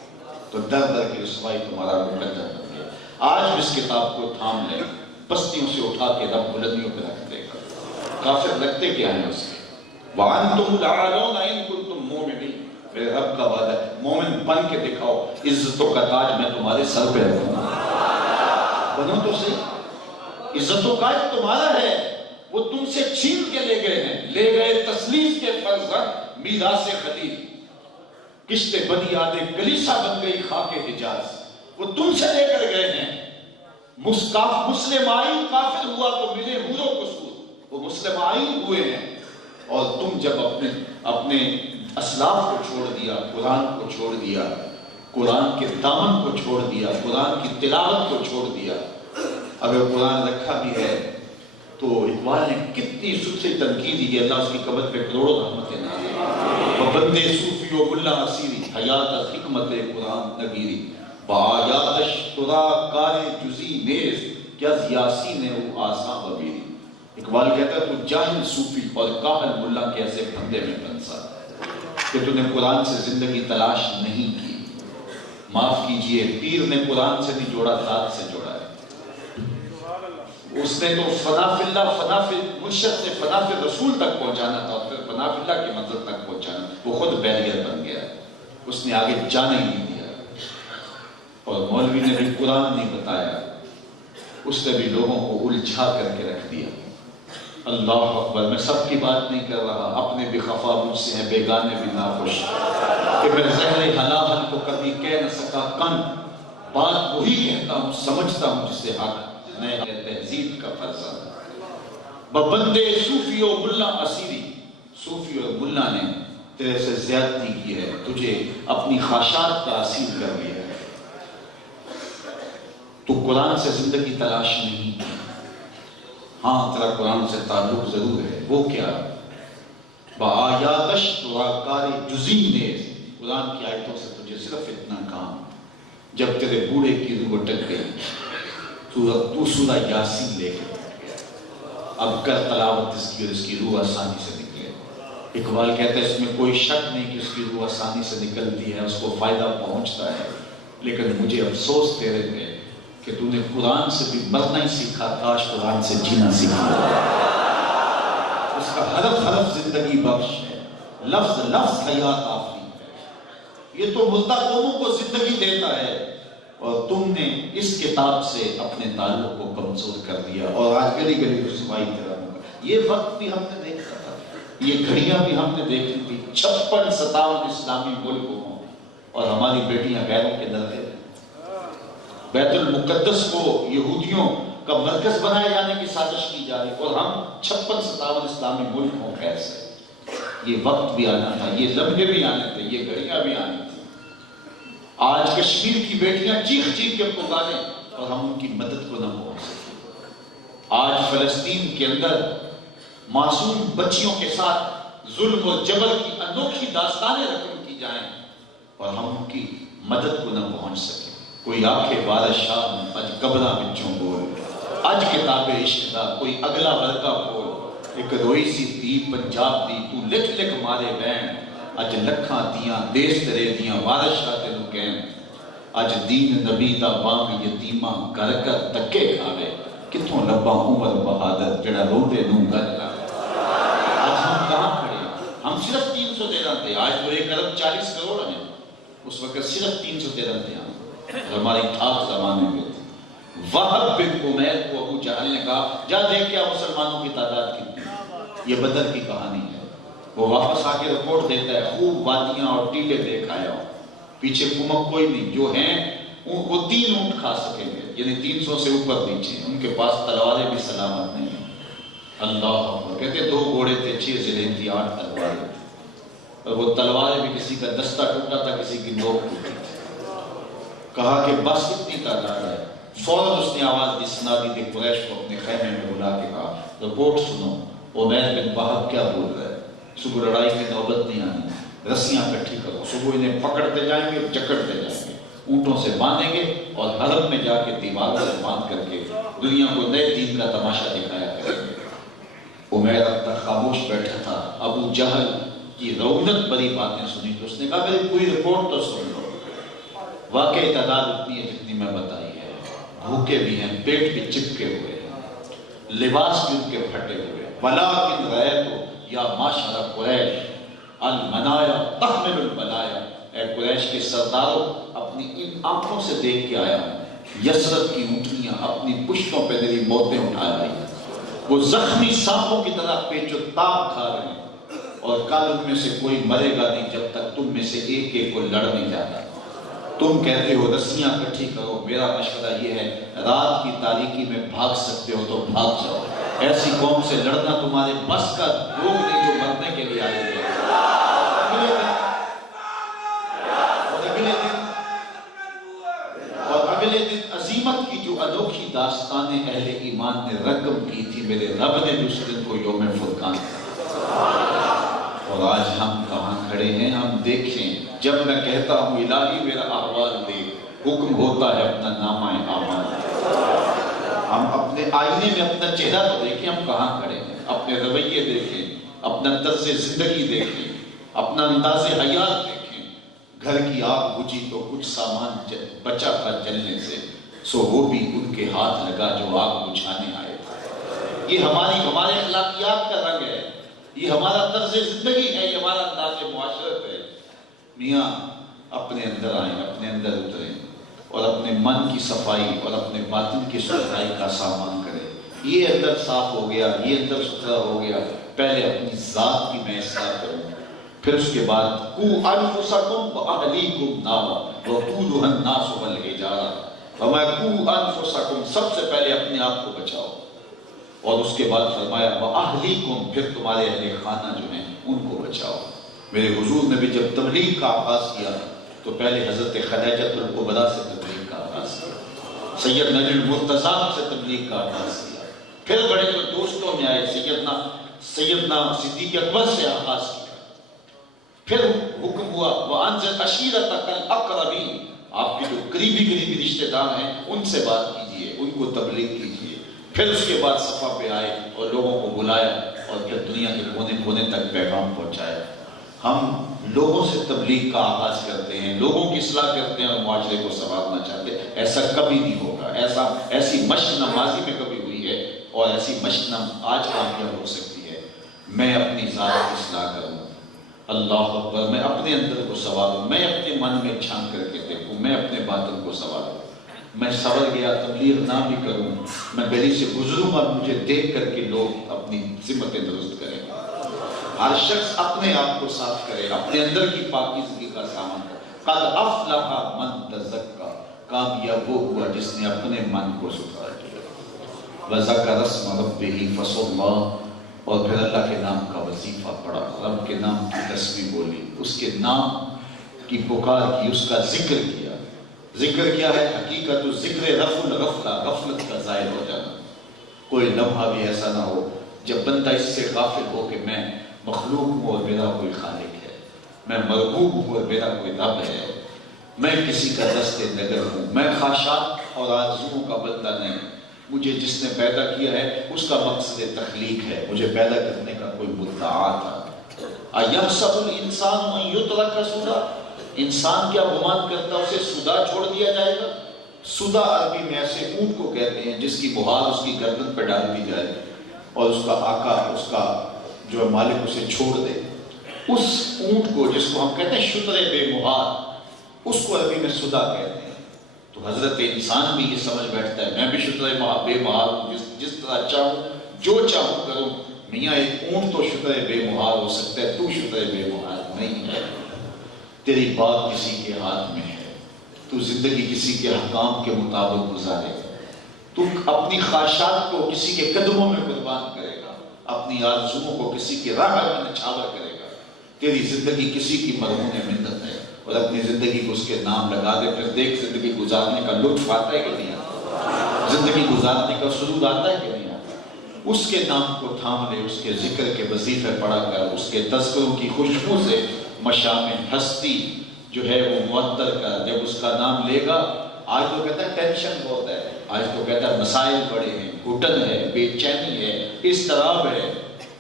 تو در در کی رسوائی تمہارا مقدر بن گیا۔ آج اس کتاب کو تھام لیں، پستیوں سے اٹھا کے رب بلندیوں پہ رکھ دے گا۔ کافر لگتے کیا ہیں اس کے، وَأَنْتُمْ لَعَلَوْنَ إِن كُنْتُمْ مُؤْمِنِينَ، میرے رب کا وعدہ ہے مومن بن کے دکھاؤ، عزتوں کا تاج میں تمہارے سر پہ رکھوں گا۔ بنو تو صحیح، عزتوں کا تمہارا ہے، وہ تم سے چھین کے لے گئے ہیں، لے گئے فرزند میراث خلیل. کشت بنی آدے کلیسا بن گئی خاک حجاز. وہ تم سے لے کر گئے ہیں. مسلم آئین کافر ہوا تو ملے حور و قصور. وہ مسلم آئین ہوئے ہیں اور تم جب اپنے اسلاف کو چھوڑ دیا, قرآن کو چھوڑ دیا, قرآن کے دامن کو چھوڑ دیا, قرآن کی تلاوت کو چھوڑ دیا. اگر قرآن رکھا بھی ہے تو اقبال نے کتنی ستھری تنقید دی ہے, اللہ اس کی قبر پہ کروڑوں رحمتیں نازل. بندے صوفی و ملا اسیری حیات از حکمت قرآن نگیری. بآیاتش ترا کار جزی نیز کیا یاسین او آسان ببیری. اقبال کہتا ہے تو جاہل صوفی اور کاہل ملا کے ایسے بندے میں پھنسا کہ تو نے قرآن سے زندگی تلاش نہیں کی. معاف کیجئے, پیر نے قرآن سے نہیں جوڑا, ذات سے جوڑا ہے. اس نے تو فنا فی اللہ, فنا فی مرشد سے فنا فی رسول تک پہنچانا تھا, اور پھر فنا فی اللہ کی منزل تک پہنچانا. وہ خود بیریئر بن گیا, اس نے آگے جانا ہی نہیں دیا. اور مولوی نے بھی قرآن نہیں بتایا, اس نے بھی لوگوں کو الجھا کر کے رکھ دیا. اللہ اکبر. میں سب کی بات نہیں کر رہا, اپنے بھی خفا مجھ سے ہیں, بیگانے بھی ناخوش کہ میں زہر حلاحل کو کبھی کہہ نہ سکا کن. بات وہی کہتا ہوں, سمجھتا ہوں جسے حق میں تہذیب کا فرزند. بندے صوفی و ملا اسیری. صوفی اور ملا نے تیرے سے زیادتی کی ہے, تجھے اپنی خواہشات کا اسیر کر لیا ہے. تو قرآن سے زندگی تلاش نہیں کی. ہاں تیرا قرآن سے تعلق ضرور ہے. وہ کیا؟ بآیاتش ترا کار جزی نیز. قرآن کی آیتوں سے تجھے صرف اتنا کام, جب تیرے بوڑھے کی روح اٹک گئی تو سورہ یاسین لے کے گیا. اب کر تلاوت اس کی, اور اس کی روح آسانی سے نکلے. اقبال کہتا ہے اس میں کوئی شک نہیں کہ اس کی روح آسانی سے نکلتی ہے, اس کو فائدہ پہنچتا ہے. لیکن مجھے افسوس تیرے پہ کہ تو نے قرآن سے بھی مرنا ہی سیکھا, کاش قرآن سے جینا سیکھا. اس کا حرف حرف زندگی بخش ہے, لفظ لفظ حیات آفری ہے. یہ تو مردہ قوموں کو زندگی دیتا ہے, اور تم نے اس کتاب سے اپنے تعلق کو کمزور کر دیا. اور آج گلی گلی رسوائی کرا ہوگا. یہ وقت بھی ہم نے دیکھا تھا, یہ گھڑیاں بھی ہم نے دیکھی تھی. 56-57 اسلامی ملک ہوں اور ہماری بیٹیاں غیروں کے در پہ. بیت المقدس کو یہودیوں کا مرکز بنائے جانے کی سازش کی جا رہی, اور ہم 56-57 اسلامی ملک ہوں. کیسے؟ یہ وقت بھی آنا تھا, یہ لمحے بھی آنے تھے, یہ گھڑیاں بھی آنی تھی. آج کشمیر کی بیٹیاں چیخ چیخ کے پکاریں اور ہم ان کی مدد کو نہ پہنچ سکیں. آج فلسطین کے اندر معصوم بچیوں کے ساتھ ظلم و جبر کی انوکھی داستانیں رقم کی جائیں اور ہم ان کی مدد کو نہ پہنچ سکیں. کوئی آنکھیں بادشاہ اج قبرہ بچوں بول, اج کتاب عشق دا کوئی اگلا ورقہ بول. ایک روئی سی تھی پنجاب دی, تو لکھ لکھ مارے بین. اج لکھاں دیاں دیس ترے دیاں بادشاہ تینوں کہن. اج دین نبی دا بانگ یتیماں کر کر تکے کھاوے. کتھوں لباں عمر بہادر جڑا روندے نوں گھر لاوے. آج ہم کہاں کھڑے ہیں؟ ہم صرف 313 تھے, آج وہ 1 ارب 40 کروڑ ہیں. اس وقت صرف 313 تھے ہم, ہماری ٹھاک زمانے میں تھی. وہب بن عمیر کو ابو جہل نے کہا جا دیکھ کیا مسلمانوں کی تعداد کتنی. یہ بدر کی کہانی ہے. وہ واپس آ کے رپورٹ دیتا ہے, خوب وادیاں اور ٹیلے دیکھ آیا ہوں, پیچھے کمک کوئی نہیں. جو ہیں وہ 3 اونٹ کھا سکیں گے, یعنی 300 سے اوپر نیچے. ان کے پاس تلواریں بھی سلامت نہیں ہیں. اللہ اکبر. کہتے 2 گھوڑے تھے, 6 زرہیں تھی, 8 تلواریں تھیں. اور وہ تلواریں بھی کسی کا دستہ ٹوٹا تھا, کسی کی نوک ٹوٹی تھی. کہا کہ بس اتنی تعداد ہے. فوراً اس نے آواز دی سنادی دی قریش کو اپنے خیمے میں بلا کے کہا رپورٹ سنو, عمیر بن وہب کیا بول رہا ہے. صبح لڑائی کی نوبت نہیں آنی, رسیاں کٹھی کرو. صبح انہیں پکڑتے جائیں گے, جکڑتے جائیں گے, اونٹوں سے باندھیں گے اور حرم میں جا کے دیوار سے باندھ کر کے دنیا کو نئے دین کا تماشا دکھایا کریں گے. عمیر اب تک خاموش بیٹھا تھا. ابو جہل کی رونق بری باتیں سنی تو اس نے کہا میری پوری رپورٹ تو سن لو. واقعی تعداد اتنی ہے جتنی میں بتائی ہے. بھوکے بھی ہیں, پیٹ بھی چپکے ہوئے ہیں, لباس بھی ان کے پھٹے ہوئے. ولیکن رأیت یا معاشر قریش المنایا تحمل البلایا. اے قریش کے سرداروں, اپنی ان آنکھوں سے دیکھ کے آیا ہوں, یسرب کی اونٹنیاں اپنی پشتوں پہ میری موتیں اٹھا رہی ہیں. وہ زخمی سانپوں کی طرح پیچ و تاب کھا رہے ہیں. اور کل ان میں سے کوئی مرے گا نہیں جب تک تم میں سے ایک ایک کو لڑ نہیں جاتا۔ تم کہتے ہو رسیاں کٹھی کرو، میرا مشورہ یہ ہے رات کی تاریکی میں بھاگ سکتے ہو تو بھاگ جاؤ۔ ایسی قوم سے لڑنا تمہارے بس کا لوگ نہیں جو مرنے کے لیے آئے ہوئے ہیں۔ اور اگلے دن عظیمت کی جو انوکھی داستانیں اہل ایمان نے رقم کی تھی، میرے رب نے اس دن کو یوم فرقان کیا۔ اور آج ہم کہاں کھڑے ہیں؟ ہم دیکھیں، جب میں کہتا ہوں الہی میرا احوال دے، حکم ہوتا ہے اپنا نامہ اعمال۔ ہم اپنے آئینے میں اپنا چہرہ تو دیکھیں، ہم کہاں کھڑے ہیں، اپنے رویے دیکھیں، اپنا طرز زندگی دیکھیں، اپنا انداز حیات دیکھیں۔ گھر کی آگ بجھی تو کچھ سامان بچا تھا جلنے سے، سو وہ بھی ان کے ہاتھ لگا جو آگ بجھانے آئے تھے۔ یہ ہمارے اخلاقیات کا رنگ ہے، یہ ہمارا طرز زندگی ہے، یہ ہمارا انداز معاشرت ہے۔ میاں اپنے اندر آئیں، اپنے اندر اتریں اور اپنے من کی صفائی اور اپنے باطن کی صفائی کا سامان کریں۔ یہ اندر صاف ہو گیا، یہ اندر ستھرا ہو گیا، پہلے اپنی ذات کی میں اصلاح کروں، پھر اس کے بعد قُوا أَنفُسَكُمْ وَأَهْلِيكُمْ نَارًا وَقُودُهَا النَّاسُ وَالْحِجَارَةُ۔ فرمایا قُوا أَنفُسَكُمْ، سب سے پہلے اپنے آپ کو بچاؤ، اور اس کے بعد فرمایا وَأَهْلِيكُمْ، پھر تمہارے اہل خانہ جو ہیں ان کو بچاؤ۔ میرے حضور نے بھی جب تبلیغ کا آغاز کیا تو پہلے حضرت خدیجہ الکبریٰ سے تبلیغ کا آغاز کیا، سید نجی المرتضیٰ سے تبلیغ کا آغاز کیا، پھر بڑے تو دوستوں میں آئے، سیدنا صدیق اکبر سے آغاز کیا، پھر حکم ہوا وَأَنذِرْ عَشِيرَتَكَ الْأَقْرَبِينَ، آپ کے جو قریبی رشتہ دار ہیں ان سے بات کیجئے، ان کو تبلیغ کیجئے۔ پھر اس کے بعد صفحہ پہ آئے اور لوگوں کو بلایا اور پھر دنیا کے کونے کونے تک پیغام پہنچایا۔ ہم لوگوں سے تبلیغ کا آغاز کرتے ہیں، لوگوں کی اصلاح کرتے ہیں اور معاشرے کو سنوارنا چاہتے ہیں، ایسا کبھی نہیں ہوگا۔ ایسی مشق نہ ماضی میں کبھی ہوئی ہے اور ایسی مشق نہ آج کامیاب ہو سکتی ہے۔ میں اپنی ذات کی اصلاح کروں، اللہ اکبر، میں اپنے اندر کو سنواروں، میں اپنے من میں چھان کر کے دیکھوں، میں اپنے باطن کو سنواروں۔ میں سنور گیا تبلیغ نہ بھی کروں، میں گلی سے گزروں اور مجھے دیکھ کر کے لوگ اپنی ذمتیں درست کریں۔ ہر شخص اپنے آپ کو صاف کرے، اپنے اندر کی پاکیزگی کا سامان کرے۔ قد افلح من تزکا، کامیاب وہ ہوا جس نے اپنے من کو ستھرا کیا۔ وذکر اسم ربہ فصلی، اور پھر اللہ کے نام کا وظیفہ پڑھا، رب کے نام کی تسبیح بولی، اس کے نام کی پکار کی، اس کا ذکر کیا۔ ذکر کیا ہے؟ حقیقت ذکر رفع الغفلہ، غفلت کا زائل ہو جانا۔ کوئی لمحہ بھی ایسا نہ ہو جب بندہ اس سے غافل ہو کہ میں مخلوق ہوں اور میرا کوئی خالق ہے، میں مرغوب ہوں اور میرا کوئی رب ہے، میں کسی کا دست نگر ہوں، میں خواہشات اور آرزوؤں کا بندہ نہیں، مجھے جس نے پیدا کیا ہے اس کا مقصد تخلیق ہے، مجھے پیدا کرنے کا کوئی مدعا تھا۔ اَيَحْسَبُ الْإِنسَانُ أَن يُتْرَكَ سُدًى، انسان کیا گمان کرتا اسے سدا چھوڑ دیا جائے گا؟ سدا عربی میں ایسے اونٹ کو کہتے ہیں جس کی مہار اس کی گردن پہ ڈال دی جائے اور اس کا آقا، اس کا جو مالک اسے چھوڑ دے۔ اس اونٹ کو جس کو ہم کہتے ہیں شتر بے مہار، اس کو عربی میں سدا کہتے ہیں۔ تو حضرت انسان بھی یہ سمجھ بیٹھتا ہے میں بھی شتر بے مہار ہوں، جس طرح چاہوں جو چاہوں کروں۔ میاں ایک اونٹ تو شتر بے مہار ہو سکتا ہے، تو شتر بے مہار نہیں ہے۔ تیری بات کسی کے ہاتھ میں ہے، تو زندگی کسی کے حکام کے مطابق گزارے گا، تو اپنی خواہشات کو کسی کے قدموں میں قربان کرے گا، اپنی آرزوؤں کو کسی کے راہ میں نچھاور کرے گا۔ تیری زندگی کسی کی مرہون منت ہے، اور اپنی زندگی کو اس کے نام لگا دے، پھر دیکھ زندگی گزارنے کا لطف آتا ہے کہ نہیں آتا، زندگی گزارنے کا سرور آتا ہے کہ نہیں آتا۔ اس کے نام کو تھام لے، اس کے ذکر کے وظیفے پڑھا کر، اس کے تذکروں کی خوشبو سے مشام ہستی جو ہے وہ معطر کر۔ جب اس کا نام لے گا، آج تو کہتا ہے ٹینشن بہت ہے، آج تو کہتا ہے مسائل بڑے ہیں، گھٹن ہے، بے چینی ہے، اضطراب ہے،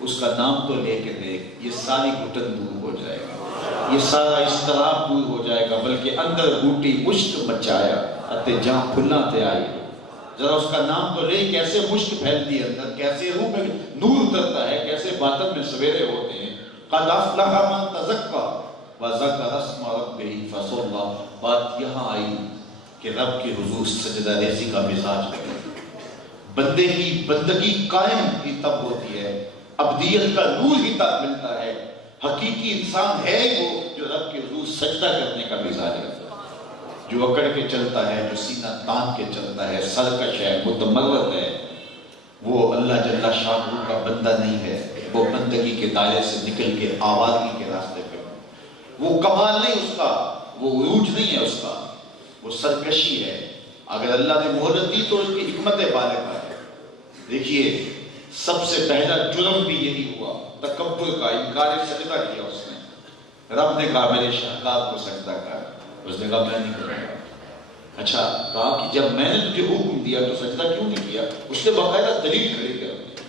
اس کا نام تو لے کے دیکھ، یہ ساری گھٹن دور ہو جائے گا، یہ سارا اضطراب دور ہو جائے گا، بلکہ اندر بوٹی مشک مچایا اتے جہاں پھلا تے آئی۔ ذرا اس کا نام تو لے، کیسے مشک پھیلتی ہے اندر، کیسے روح میں نور اترتا ہے، کیسے باطن میں سویرے ہوتے ہیں۔ قد افلح من تزکا وذکر اسم ربہ فصلی، بات یہاں آئی کہ رب کے حضور سجدہ ریزی کا مزاج لگے۔ بندے کی بندگی قائم ہی تب ہوتی ہے، عبدیت کا نور ہی تب ملتا ہے حقیقی انسان ہے وہ جو رب کے حضور سجدہ کرنے کا مزاج رکھتا ہے، جو اکڑ کے چلتا ہے، جو سینہ تان کے چلتا ہے، سرکش ہے، متمرد ہے، وہ اللہ جل شانہ کا بندہ نہیں ہے، وہ بندگی کے دائرے سے نکل کے آوارگی کے راستے پہ، وہ کمال نہیں اس کا، وہ عروج نہیں ہے اس کا، وہ سرکشی ہے۔ اگر اللہ نے مہلت دی تو اس کی حکمت بالغہ ہے۔ دیکھیے سب سے پہلا جرم بھی یہی ہوا، تکبر کا، انکار سجدہ کیا اس نے۔ رب نے کہا میرے شاہکار کو سجدہ کر، اس نے کہا میں نہیں کروں گا۔ اچھا کہا کہ جب میں نے تجھے حکم دیا تو سجدہ کیوں نہیں کیا؟ اس نے باقاعدہ دلیل کھڑی کر دی،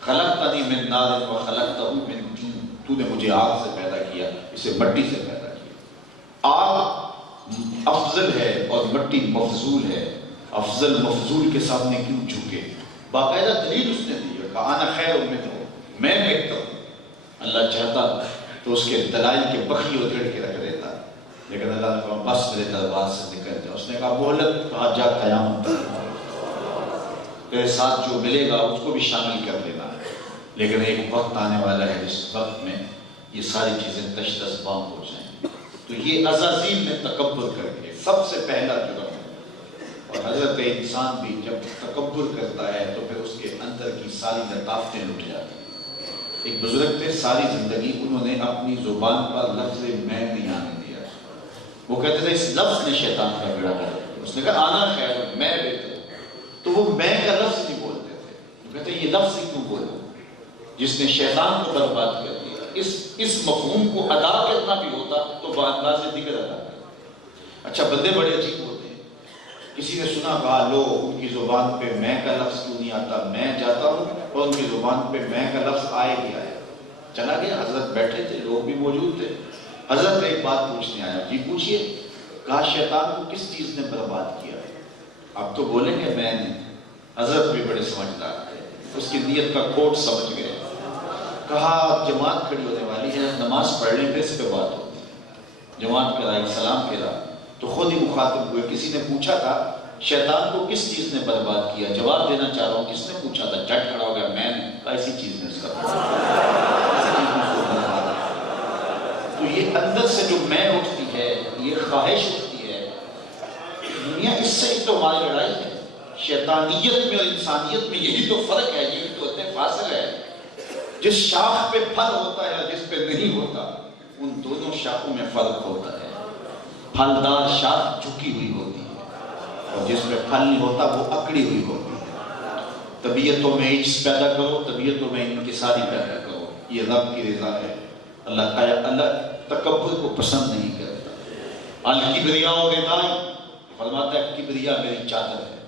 خلقتنی من نار وخلقتہ من طین، تو نے مجھے آگ سے پیدا کیا، اسے مٹی سے پیدا کیا۔ آگ افضل ہے اور مٹی مفضول ہے، افضل مفضول کے سامنے کیوں جھکے؟ باقاعدہ دلیل اس نے دی، کہا انا خیر منہ، میں بہتر ہوں۔ اللہ چاہتا تو اس کے دلائل کے بخی ادھیڑ کے رکھ دیتا، لیکن اللہ نے کہا بس میرے دربار سے نکل جا۔ اس نے کہا مہلت، کہا جا قیامت تک تیرے ساتھ جو ملے گا اس کو بھی شامل کر لینا ہے، لیکن ایک وقت آنے والا ہے جس وقت میں یہ ساری چیزیں تش تش بام ہو جائیں۔ تو یہ عزازیل نے تکبر کر کے سب سے پہلا جرم ہے، اور حضرت انسان بھی جب تکبر کرتا ہے تو پھر اس کے اندر کی ساری لطافتیں لٹ جاتی ہیں۔ ایک بزرگ تھے، ساری زندگی انہوں نے اپنی زبان پر لفظ میں نہیں آنے دیا۔ وہ کہتے تھے اس لفظ نے شیطان کا بیڑا کر دیا۔ اس نے کہا آنا خیر، میں بہتر ہوں، تو وہ میں کا لفظ نہیں بولتے تھے، وہ کہتے یہ لفظ ہی کیوں بولو جس نے شیطان کو برباد کر دیا۔ اس مفہوم کو ادا کرنا بھی ہوتا تو بانداز ذکر ادا کرتا۔ اچھا بندے بڑے عجیب ہوتے ہیں، کسی نے سنا کہا لو ان کی زبان پہ میں کا لفظ کیوں نہیں آتا، میں جاتا ہوں اور ان کی زبان پہ میں کا لفظ آئے ہی آیا۔ چلا گیا، حضرت بیٹھے تھے، لوگ بھی موجود تھے، حضرت نے ایک بات پوچھنے آیا، جی پوچھئے۔ کہا شیطان کو کس چیز نے برباد کیا؟ اب تو بولیں گے میں نے۔ حضرت بھی بڑے سمجھدار تھے، اس کی نیت کا کوڈ سمجھ گئے۔ کہا جماعت کھڑی ہونے والی ہے، نماز پڑھ لیں، پھر اس پہ بات ہوتی ہے۔ جماعت کرائی، سلام پھیرا تو خود ہی مخاطب ہوئے۔ کسی نے پوچھا تھا شیطان کو کس چیز نے برباد کیا؟ جواب دینا چاہ رہا ہوں، کس نے پوچھا تھا؟ جھٹ کھڑا ہو گیا، میں نے کہا اسی چیز نے اس کا تو یہ اندر سے جو میں اٹھتی ہے، یہ خواہش اٹھتی ہے، دنیا اس سے تو ہماری لڑائی ہے۔ شیطانیت میں اور انسانیت میں یہی تو فرق ہے، یہی تو اتنے فاصل ہے۔ جس شاخ پہ پھل ہوتا ہے اور جس پہ نہیں ہوتا، ان دونوں شاخوں میں فرق ہوتا ہے۔ پھلدار شاخ جھکی ہوئی ہوتی ہے اور جس پہ پھل نہیں ہوتا وہ اکڑی ہوئی ہوتی ہے۔ طبیعتوں میں عجز پیدا کرو، طبیعتوں میں انکساری پیدا کرو، یہ رب کی رضا ہے۔ اللہ تکبر کو پسند نہیں کرتا۔ الکبریاء ردائی، فرماتا ہے کبریا میری چادر ہے،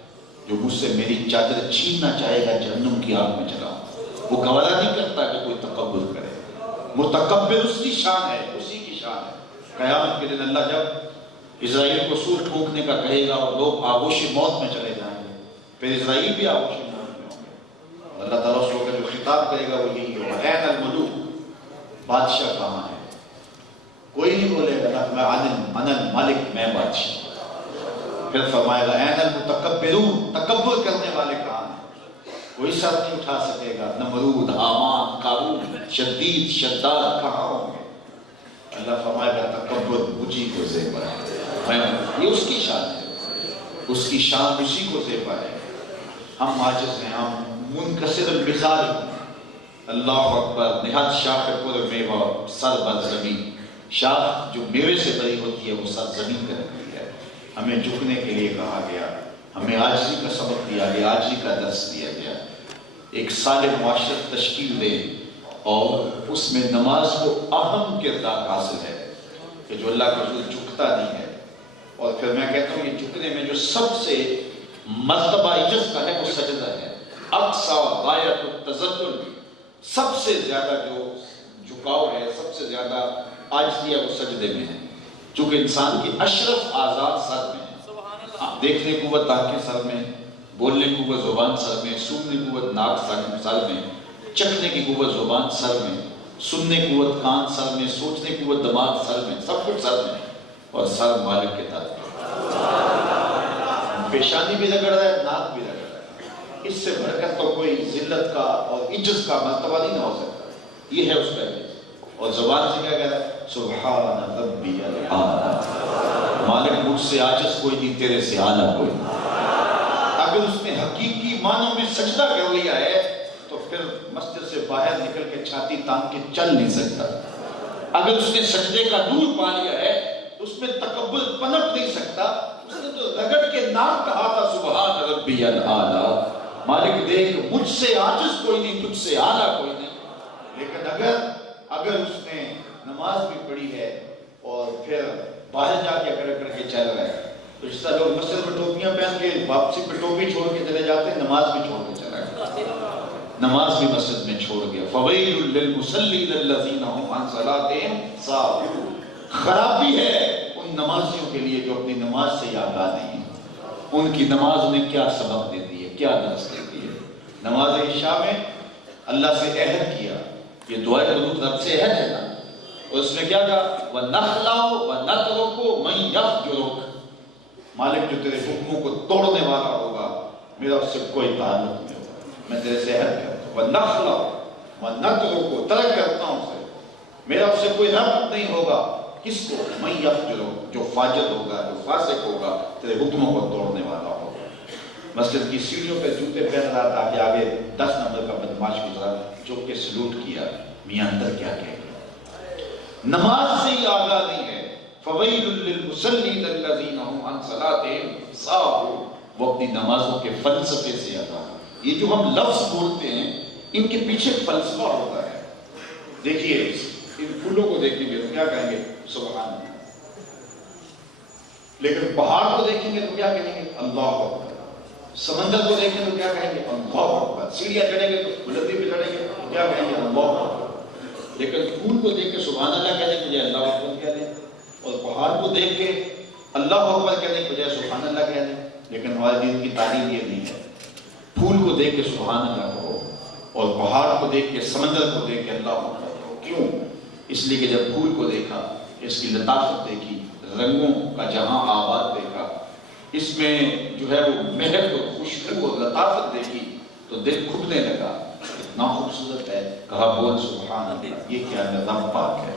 جو مجھ سے میری چادر چھیننا چاہے گا جہنم کی آگ میں چلاؤں۔ وہ گوارا نہیں کرتا کہ کوئی تکبر کرے۔ متکبر اس کی شان ہے، اسی کی شان ہے۔ قیامت کے دن اللہ جب اسرائیل کو سور پھونکنے کا کہے گا اور لوگ آغوش موت میں چلے جائیں گے، پھر اسرائیل بھی آغوش موت میں ہوں گے، اللہ تعالیٰ اس کو جو خطاب کرے گا وہ یہی ہوگا، این الملوک، بادشاہ کہاں ہے؟ کوئی نہیں بولے گا میں انل مالک، میں بادشاہ۔ پھر فرمائے گا این المتکبرون، تکبر کرنے والے کہاں ہیں؟ کوئی سر نہیں اٹھا سکے گا۔ نمرود، حامان، قارون، شدید، شداد کہاں ہوں گے؟ اللہ فرمائے گا تکبر مجھی کو زیبا ہے، یہ اس کی شان ہے، اس کی شان اسی کو زیبا ہے۔ ہم عاجز ہیں، ہم منکسر المزاج ہیں۔ اللہ اکبر، نہاد شاخ پر میوہ سر بر زمین، شاخ جو میوے سے بری ہوتی ہے وہ سر زمین پہ رکھتی ہے۔ ہمیں جھکنے کے لیے کہا گیا، ہمیں عاجزی کا سبق دیا گیا، عاجزی کا درس دیا گیا۔ ایک صالح معاشرت تشکیل دے اور اس میں نماز کو اہم کردار حاصل ہے کہ جو اللہ کے حضور جھکتا نہیں ہے۔ اور پھر میں کہتا ہوں یہ جھکنے میں جو سب سے مرتبہ عجز کا ہے وہ سجدہ ہے۔ اقصی غایت التذلل، سب سے زیادہ جو جھکاؤ ہے، سب سے زیادہ عاجزی ہے وہ سجدے میں ہے، چونکہ انسان کی اشرف اعضاء سر میں ہے۔ دیکھنے کی قوت آنکھیں سر میں، بولنے کی قوت زبان سر میں، سوننے کی قوت ناک سر میں، چکھنے کی قوت زبان سر میں، سننے کی قوت کان سر میں، سوچنے کی قوت دماغ سر میں، سب کچھ سر میں، اور سر مالک کے طرف۔ پیشانی بھی رگڑ رہا ہے، ناک بھی رگڑ رہا ہے، اس سے بڑھ کر تو کوئی ذلت کا اور عجز کا مرتبہ نہیں نہ ہو سکتا۔ یہ ہے اس کا عجز، اور زبان سے کیا کہتا ہے؟ سبحان ربی الاعلی، مالک مجھ سے عاجز کوئی نہیں، تیرے سے اعلیٰ کوئی نہیں۔ اگر اس نے حقیقی معنوں میں سجدہ کر لیا ہے تو پھر مسجد سے باہر نکل کے چھاتی تان کے چل نہیں سکتا۔ اگر اس نے سجدے کا نور پا لیا ہے تو اس میں تکبر پنپ نہیں سکتا۔ اس نے تو رگڑ کے نام کہا تھا سبحان ربی الاعلی، مالک دیکھ مجھ سے عاجز کوئی نہیں، تجھ سے اعلیٰ کوئی نہیں۔ لیکن اگر اس نے نماز بھی پڑھی ہے اور پھر باہر جا کے کر کے چل رہا ہے، تو اس طرح لوگ مسجد میں ٹوپیاں پہن کے واپسی پہ ٹوپی چھوڑ کے چلے جاتے ہیں، نماز بھی چھوڑ کے چلا گیا، نماز بھی مسجد میں چھوڑ گیا۔ فویل للمصلین الذین هم عن صلاتهم ساہون، خرابی ہے ان نمازیوں کے لیے جو اپنی نماز سے آگاہ نہیں ہیں۔ ان کی نماز انہیں کیا سبق دیتی ہے، کیا درس دیتی ہے؟ نماز عشاء میں اللہ سے عہد کیا، یہ دعائے قنوت رب سے عہد ہے نا، اور اس میں کیا کہا؟ وَنَخْلَعُ وَنَتْرُكُ مَنْ يَفْجُرُكَ، مالک جو تیرے حکموں کو توڑنے والا ہوگا میرا اس سے کوئی تعلق نہیں ہوگا، میں تیرے سے عہد کرتا ہوں۔ وَنَخْلَعُ وَنَتْرُكُ، ترک کرتا ہوں اسے، میرا اس سے کوئی ربط نہیں ہوگا۔ کس کو؟ مَنْ يَفْجُرُكَ، جو فاجر ہوگا، جو فاسق ہوگا، تیرے حکموں کو توڑنے والا ہوگا۔ مسجد کی سیڑھیوں پہ جوتے پہن رہا تھا کہ آگے 10 نمبر کا بدماش گزرا، جو کہ سلوٹ کیا، میاں اندر کیا کہہ گیا؟ نماز سے ہی آگاہ نہیں ہے۔ فویل للمصلین الذین هم عن صلاتهم ساہون، وہ اپنی نمازوں کے فلسفے سے آگاہ۔ یہ جو ہم لفظ بولتے ہیں ان کے پیچھے فلسفہ ہوتا ہے۔ دیکھیے ان پھولوں کو دیکھیں گے تو کیا کہیں گے؟ سبحان اللہ۔ لیکن پہاڑ کو دیکھیں گے تو کیا کہیں گے؟ اللہ اکبر۔ سمندر کو دیکھیں تو کیا کہیں گے؟ اللہ اکبر۔ سیڑھیاں چڑھیں گے تو بلندی پہ چڑھیں گے تو کیا کہیں گے؟ اللہ اکبر۔ لیکن پھول کو دیکھ کے سبحان اللہ کہنے کے بجائے اللہ اکبر کہہ دیں، اور پہاڑ کو دیکھ کے اللہ اکبر کہنے کے بجائے سبحان اللہ کہہ دیں۔ لیکن ہمارے دین کی تعلیم یہ نہیں ہے۔ پھول کو دیکھ کے سبحان اللہ کہو، اور پہاڑ کو دیکھ کے، سمندر کو دیکھ کے اللہ اکبر کہو۔ کیوں؟ اس لیے کہ جب پھول کو دیکھا، اس کی لطافت دیکھی، رنگوں کا جہاں آباد دیکھا، اس میں جو ہے وہ مہک اور خوشبو اور لطافت دیکھی تو دل کھبنے لگا، اتنا خوبصورت ہے، کہا بول سبحان اللہ، یہ کیا ہے؟ رب پاک ہے،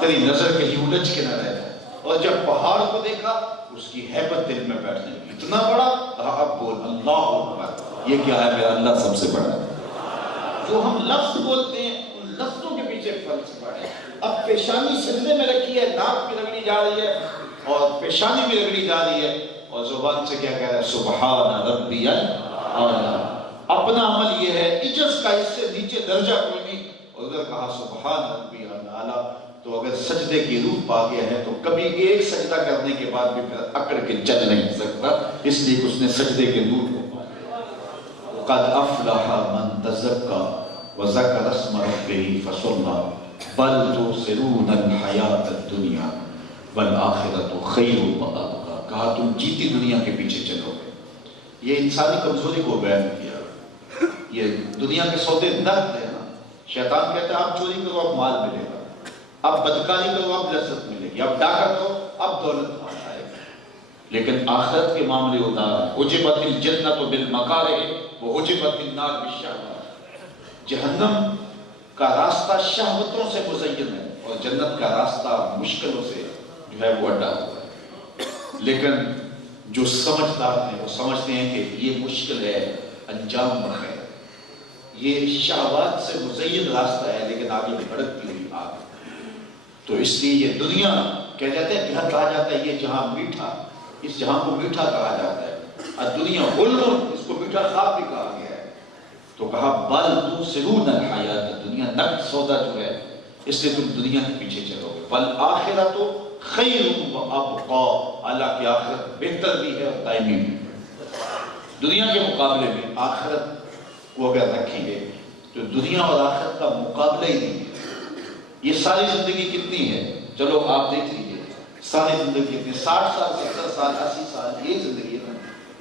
تیری نظر کہیں الجھ کے نہ رہ جائے۔ اور جب پہاڑ کو دیکھا اس کی ہیبت دل میں بیٹھنے لگی، اتنا بڑا، کہا اب بول اللہ اکبر، یہ کیا ہے؟ میرا اللہ سب سے بڑا ہے۔ جو ہم لفظ بولتے ہیں ان لفظوں کے پیچھے فلسفہ ہے۔ اب پیشانی سجدے میں رکھی ہے، ناک بھی رگڑی جا رہی ہے اور پیشانی بھی رگڑی جا رہی ہے، اور زبان سے کیا کہہ رہا ہے؟ سبحان ربی الاعلی۔ اپنا عمل یہ ہے، عجز کا اس سے نیچے درجہ کوئی نہیں، اور ادھر کہا سبحان ربی الاعلی۔ تو اگر سجدے کی روح پا گیا ہے تو کبھی ایک سجدہ کرنے کے بعد بھی پھر اکڑ کے چل نہیں سکتا، اس لیے کہ اس نے سجدے کے نور کو پا لیا۔ قد افلح من تزکا وذکر اسم ربہ فصلی بل تؤثرون الحیاۃ الدنیا والآخرۃ خیر وابقیٰ، کہا تم جیتی دنیا کے پیچھے چلو گے۔ یہ انسانی کمزوری کو بیان کیا، یہ دنیا کے سودے نقد ہے نا۔ شیطان کہتا ہے اب چوری کرو اب مال ملے گا، اب بدکاری کرو اب لذت ملے گی، اب ڈاکہ کرو اب دولت آئے گی۔ لیکن آخرت کے معاملے ہوتا ہے اجبت الجنت بالمکارہ واجبت النار بالشہوات، جہنم کا راستہ شہوتوں سے مزین ہے اور جنت کا راستہ مشکلوں سے جو ہے وہ اڈا ہوا ہے۔ لیکن جو سمجھدار ہیں وہ سمجھتے ہیں کہ یہ مشکل ہے، انجام بخیر، یہ شہوات سے مزین راستہ ہے لیکن آگے بڑھتی ہوئی آگ۔ تو اس لیے یہ دنیا کہہ جاتے ہیں، جہاں کہا جاتا ہے یہ جہاں میٹھا، اس جہاں کو میٹھا کہا جاتا ہے، اور دنیا غلون، اس کو میٹھا خواب بھی کہا گیا ہے۔ تو کہا بل تؤثرون الحیاۃ، دنیا نقد سودا جو ہے، اس لیے تم دنیا کے پیچھے چلو گے۔ والآخرۃ خیر وابقیٰ، اللہ کی آخرت بہتر بھی ہے اور دائمی بھی ہے۔ دنیا کے مقابلے میں آخرت کو اگر رکھیں گے تو دنیا اور آخرت کا مقابلہ ہی نہیں ہے۔ یہ ساری زندگی کتنی ہے؟ چلو آپ دیکھ لیجیے، ساری زندگی کتنی، 60 سال 70 سال 80 سال، یہ زندگی ہے نا۔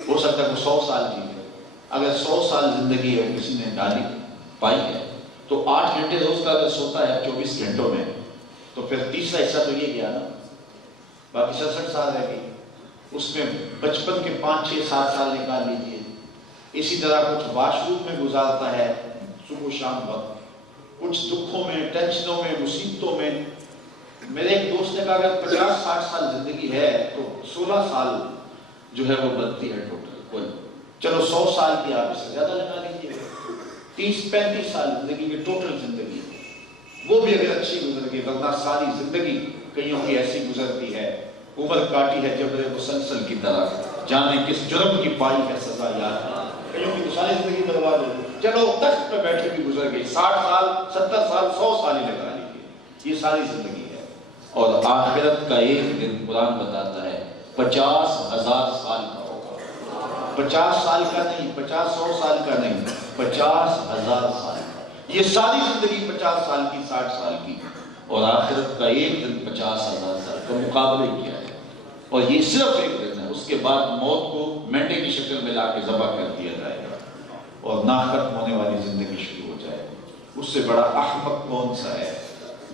ہو سکتا ہے وہ 100 سال جیتے۔ اگر 100 سال زندگی ہے کسی نے ڈالی پائی ہے تو 8 گھنٹے روز کا اگر سوتا ہے 24 گھنٹوں میں، تو پھر تیسرا حصہ تو یہ گیا نا، باقی 67 سال رہ گئی۔ اس میں بچپن کے 5 6 7 سال نکال لیجیے۔ اسی طرح کچھ واش روم میں گزارتا ہے صبح و شام وقت، کچھ دکھوں میں، ٹینشنوں میں، مصیبتوں مصیبتوں میں. میرے ایک دوست نے کہا اگر 50-60 سال زندگی ہے تو 16 سال جو ہے وہ بنتی ہے ٹوٹل. چلو 100 سال کی آپ اس سے زیادہ لگا لیجیے. 30-35 سال زندگی کی ٹوٹل زندگی, وہ بھی اگر اچھی گزر گئی, ورنہ ساری زندگی کئیوں کی ایسی گزرتی ہے, عمر کاٹی ہے جبر مسلسل کی طرح, جانے کس جرم کی پائی ہے سزا یاد. کئیوں کی تو ساری زندگی برباد ہو گئی. چلو تخت پہ بیٹھے بھی گزر گئی, 60 سال 70 سال 100 سال ہی لگا لیجیے, یہ ساری زندگی ہے. اور آخرت کا ایک دن قرآن بتاتا ہے 50,000 سال کا ہوگا. 50 سال کا نہیں, 50-100 سال کا نہیں, 50,000 سال کا. یہ ساری زندگی 50 سال کی, 60 سال کی, اور آخرت کا ایک دن 50,000 سال کا. مقابلے کیا ہے, اور یہ صرف ایک دن ہے. اس کے بعد موت کو مینڈے کی شکل میں لا کے ذبح کر دیا جائے گا, اور نہ ختم ہونے والی زندگی شروع ہو جائے گی. اس سے بڑا احمق کون سا ہے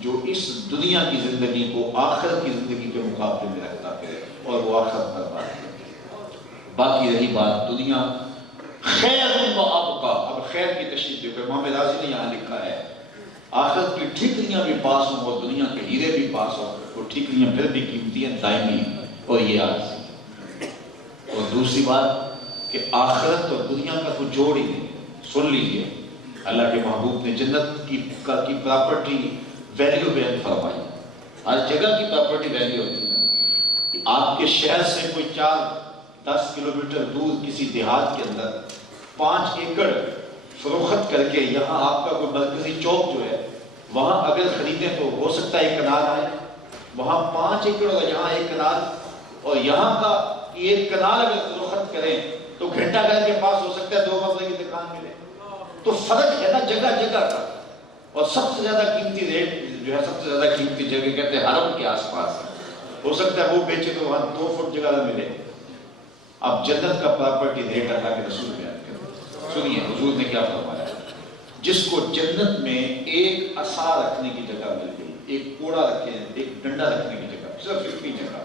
جو اس دنیا کی زندگی کو آخرت کی زندگی کے مقابلے میں رکھتا ہے اور وہ آخرت پر بات کرے. باقی رہی بات دنیا, خیر و ابقا. اب خیر کی تشریح دیکھو, امام راضی نے یہاں لکھا ہے آخرت کی ٹھیکریاں بھی پاس ہوں اور دنیا کے ہیرے بھی پاس ہوں, وہ ٹھیکریاں پھر بھی قیمتی ہیں, دائمی ہیں, اور یہ عارضی. اور دوسری بات کہ آخرت اور دنیا کا کوئی جوڑ ہی نہیں. سن لیجئے, اللہ کے محبوب نے جنت کی پراپرٹی ویلیو بیان فرمائی. ہر جگہ کی پراپرٹی ویلیو ہوتی ہے. آپ کے شہر سے کوئی 4-10 کلومیٹر دور کسی دیہات کے اندر 5 ایکڑ فروخت کر کے یہاں آپ کا کوئی مرکزی چوک جو ہے وہاں اگر خریدیں تو ہو سکتا ہے 1 کنال آئے. وہاں 5 ایکڑ اور یہاں 1 کنال, اور یہاں کا 1 کنال اگر فروخت کریں تو گھنٹہ گھر کے پاس ہو سکتا ہے 2 مرلے کی دکان ملے. تو فرق ہے نا جگہ جگہ کا. اور سب سے زیادہ قیمتی ریٹ جو ہے, سب سے زیادہ قیمتی جگہ کہتے ہیں حرم کے آس پاس. ہو سکتا ہے وہ بیچے تو وہاں 2 فٹ جگہ نہ ملے. اب جنت کا پراپرٹی ریٹ اللہ کے رسول بیان کرتے ہیں. سنیے حضور نے کیا فرمایا, جس کو جنت میں ایک عصا رکھنے کی جگہ مل گئی, ایک کوڑا رکھے, ایک ڈنڈا رکھنے کی جگہ, صرف اتنی جگہ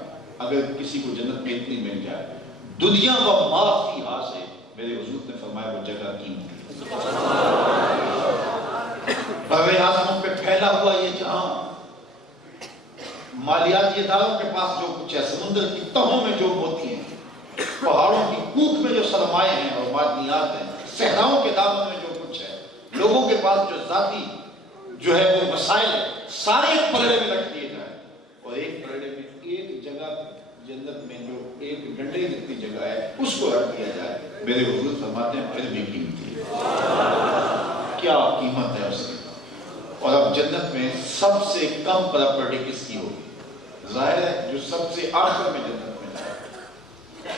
اگر کسی کو جنت میں اتنی مل جائے, دنیا و ما فیہا سے میرے حضور نے فرمایا وہ جگہ قیمتی. برِ اعظموں پہ پھیلا ہوا یہ جہاں, مالیاتی اداروں کے پاس جو کچھ ہے, سمندر کی تہوں میں جو موتی ہیں, پہاڑوں کی کوکھ میں جو سرمائے ہیں اور معدنیات ہیں, صحراؤں کے دامن میں جو کچھ ہے, لوگوں کے پاس جو ذاتی جو ہے وہ وسائل ہے, سارے ایک پلڑے میں رکھ دیے جائیں, اور ایک پلڑے میں ایک جگہ جنت میں جو ایک ڈنڈے جتنی جگہ ہے اس کو رکھ دیا جائے. میرے حضور فرماتے ہیں پھر بھی قیمتی ہے. کیا قیمت ہے اس کی. اور اب جنت میں سب سے کم پراپرٹی کس کی ہوگی؟ ظاہر ہے جو سب سے آخر میں جنت میں جائے,